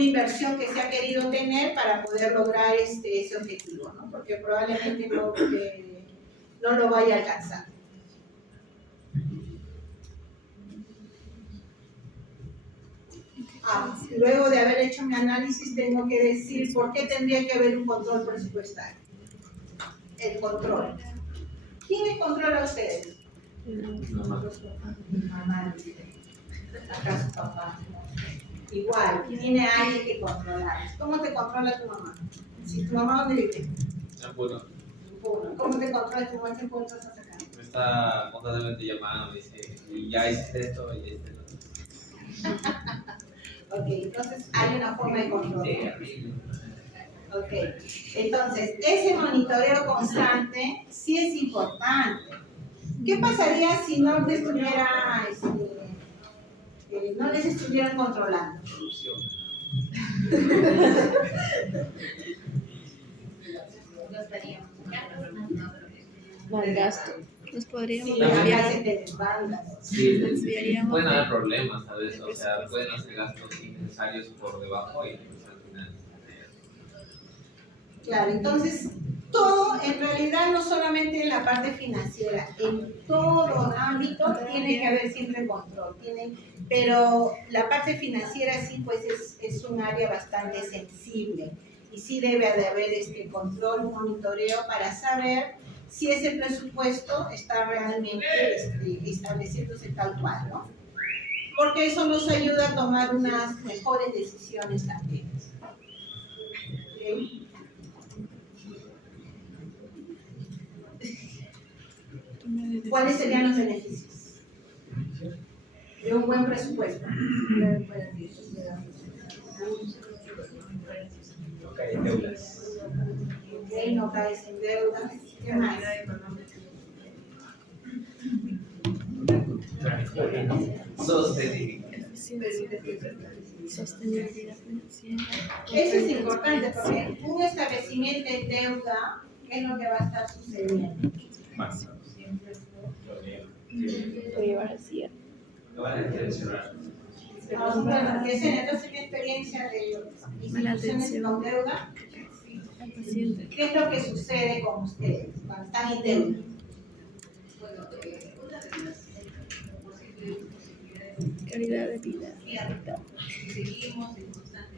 inversión que se ha querido tener para poder lograr ese objetivo, ¿no? Porque probablemente no lo vaya a alcanzar. Luego de haber hecho mi análisis tengo que decir por qué tendría que haber un control presupuestario. El control. ¿Quién les controla a ustedes? Mamá. ¿Acaso papá? Igual, tiene alguien que controlar. ¿Cómo te controla tu mamá? Si tu mamá, ¿dónde vive? Bueno, ¿Cómo te controla tu mamá? ¿Qué cuentas estás sacando? me está constantemente llamando, me dice, y ya hiciste esto y esto. Ok, entonces hay una forma de control. Ok, entonces ese monitoreo constante sí es importante. ¿Qué pasaría si no les estuvieran controlando? No estaríamos. Mal gasto. Nos podríamos Sí, desviar. acá se te desbandas. Sí, Desviaríamos pueden haber de- problemas, ¿sabes? O sea, pueden hacer gastos innecesarios por debajo y pues al final. Claro, entonces todo en realidad no solamente en la parte financiera, en todo ámbito tiene que haber siempre control, pero la parte financiera sí pues es un área bastante sensible y sí debe de haber control, monitoreo para saber si ese presupuesto está realmente estableciéndose tal cual, ¿no? Porque eso nos ayuda a tomar unas mejores decisiones también. ¿Ok? ¿Cuáles serían los beneficios de un buen presupuesto? No cae en deudas. Ok, no caes en deudas. ¿Qué más? Sostenibilidad. Sostenibilidad financiera. Eso es importante porque un establecimiento en deuda, ¿qué es lo que va a estar sucediendo? Más. Puede llevar así. No van a direccionar. Bueno, entonces mi experiencia de instituciones con deuda, Al paciente. ¿qué es lo que sucede con ustedes cuando están en deuda? Bueno, una de las posibles posibilidades Calidad de vida. si seguimos en constante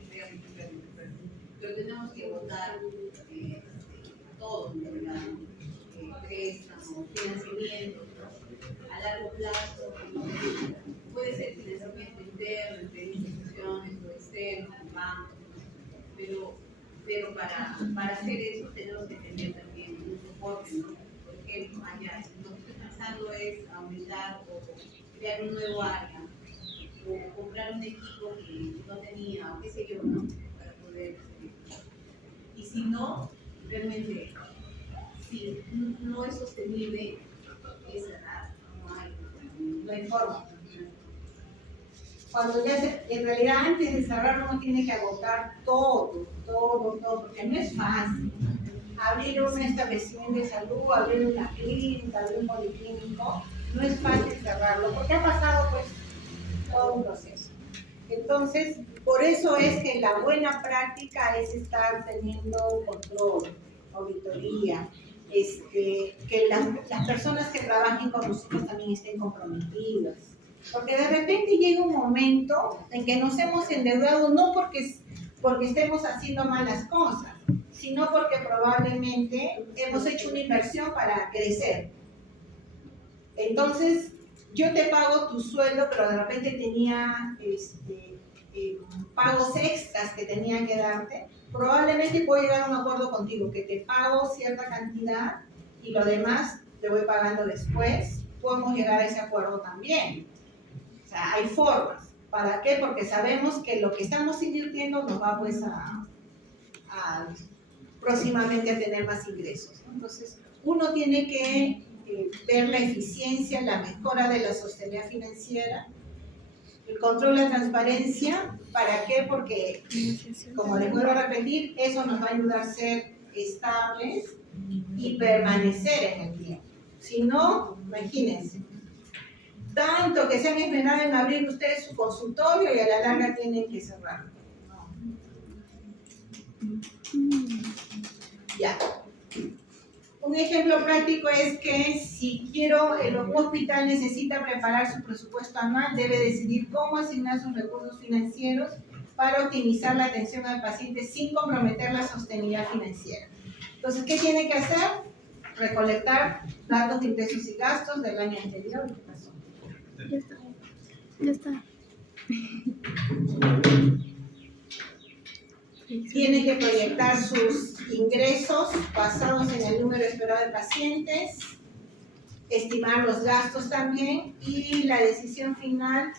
pero tenemos que votar todo, ¿verdad? Préstamos, financiamiento a largo plazo, puede ser financiamiento interno entre instituciones o externo, bancos, pero para hacer eso tenemos que tener también un soporte, ¿no? Por ejemplo, allá lo que estoy pensando es aumentar o crear un nuevo área o comprar un equipo que no tenía o qué sé yo, ¿no? Para poder y si no, realmente si no es sostenible, es cerrar, no hay forma. Cuando en realidad antes de cerrar uno tiene que agotar todo, porque no es fácil. Abrir un establecimiento de salud, abrir una clínica, abrir un policlínico, no es fácil cerrarlo, porque ha pasado pues todo un proceso. Entonces, por eso es que la buena práctica es estar teniendo control, auditoría, que las personas que trabajen con nosotros también estén comprometidas. Porque de repente llega un momento en que nos hemos endeudado no porque estemos haciendo malas cosas, sino porque probablemente hemos hecho una inversión para crecer. Entonces, yo te pago tu sueldo, pero de repente tenía pagos extras que tenía que darte. Probablemente puedo llegar a un acuerdo contigo, que te pago cierta cantidad y lo demás te voy pagando después. Podemos llegar a ese acuerdo también. O sea, hay formas. ¿Para qué? Porque sabemos que lo que estamos invirtiendo nos va pues próximamente a tener más ingresos, ¿no? Entonces, uno tiene que ver la eficiencia, la mejora de la sostenibilidad financiera, el control, la transparencia. ¿Para qué? Porque, como les vuelvo a repetir, eso nos va a ayudar a ser estables y permanecer en el tiempo. Si no, imagínense, tanto que se han esmerado en abrir ustedes su consultorio y a la larga tienen que cerrarlo. No. Ya. Un ejemplo práctico es que si un hospital necesita preparar su presupuesto anual, debe decidir cómo asignar sus recursos financieros para optimizar la atención al paciente sin comprometer la sostenibilidad financiera. Entonces, ¿qué tiene que hacer? Recolectar datos de ingresos y gastos del año anterior. ¿Qué pasó? Ya está. Tiene que proyectar sus ingresos basados en el número esperado de pacientes, estimar los gastos también, y la decisión final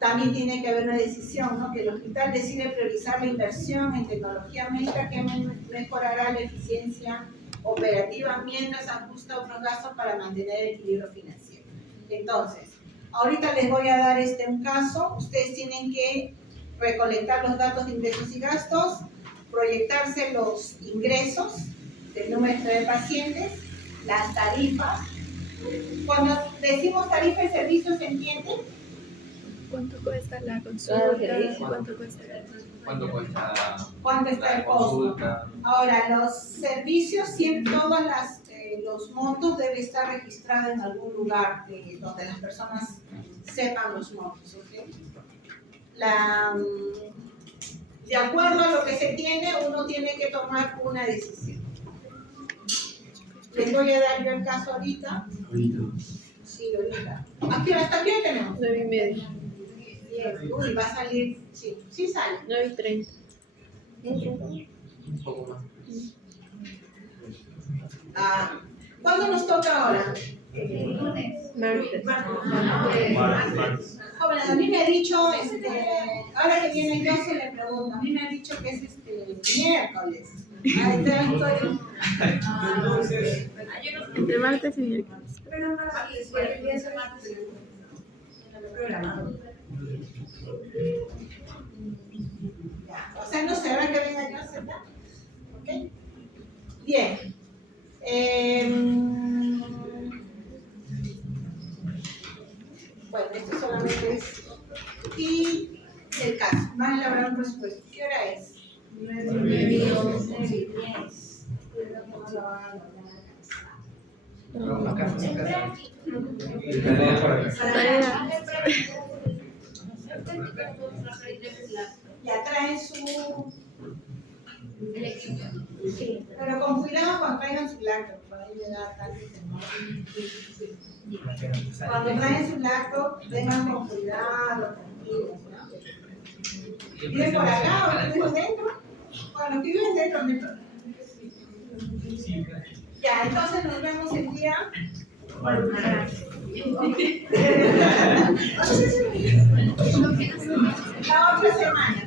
también tiene que haber una decisión, ¿no? Que el hospital decide priorizar la inversión en tecnología médica que mejorará la eficiencia operativa mientras ajusta otros gastos para mantener el equilibrio financiero. Entonces, ahorita les voy a dar un caso. Ustedes tienen que recolectar los datos de ingresos y gastos, proyectarse los ingresos del número de pacientes, las tarifas. Cuando decimos tarifa de servicio, ¿se entiende? ¿Cuánto cuesta la consulta? ¿Cuánto cuesta? ¿Cuánto cuesta? ¿Cuánto está el la costo? consulta? Ahora, los servicios, siempre todos los montos deben estar registrados en algún lugar donde las personas sepan los montos, ¿ok? De acuerdo a lo que se tiene, uno tiene que tomar una decisión. Les voy a dar yo el caso ahorita. Sí, ahorita. ¿Hasta qué hora tenemos? 9:30. Bien. Uy, va a salir. Sí sale. 9:30. Un poco más. ¿Cuándo nos toca ahora? Lunes. Martes. Jóvenes, a mí me ha dicho, ahora que viene yo se le pregunto, a mí me ha dicho que es miércoles. Ahí estoy. Entre martes y miércoles. Ya, o sea, no se verá que venga yo, ¿verdad? ¿Ok? Bien. Bueno, esto solamente es. Y el caso. Van a elaborar un presupuesto. ¿Qué hora es? 9:10. Ya traen su. Sí, pero con cuidado cuando traigan su laptop, para ahí llegar tarde. Cuando traen su laptop, vengan con cuidado, tranquilos, ¿no? ¿Viven por acá o viven dentro? Bueno, los que viven dentro. Ya, entonces nos vemos el día. La otra semana.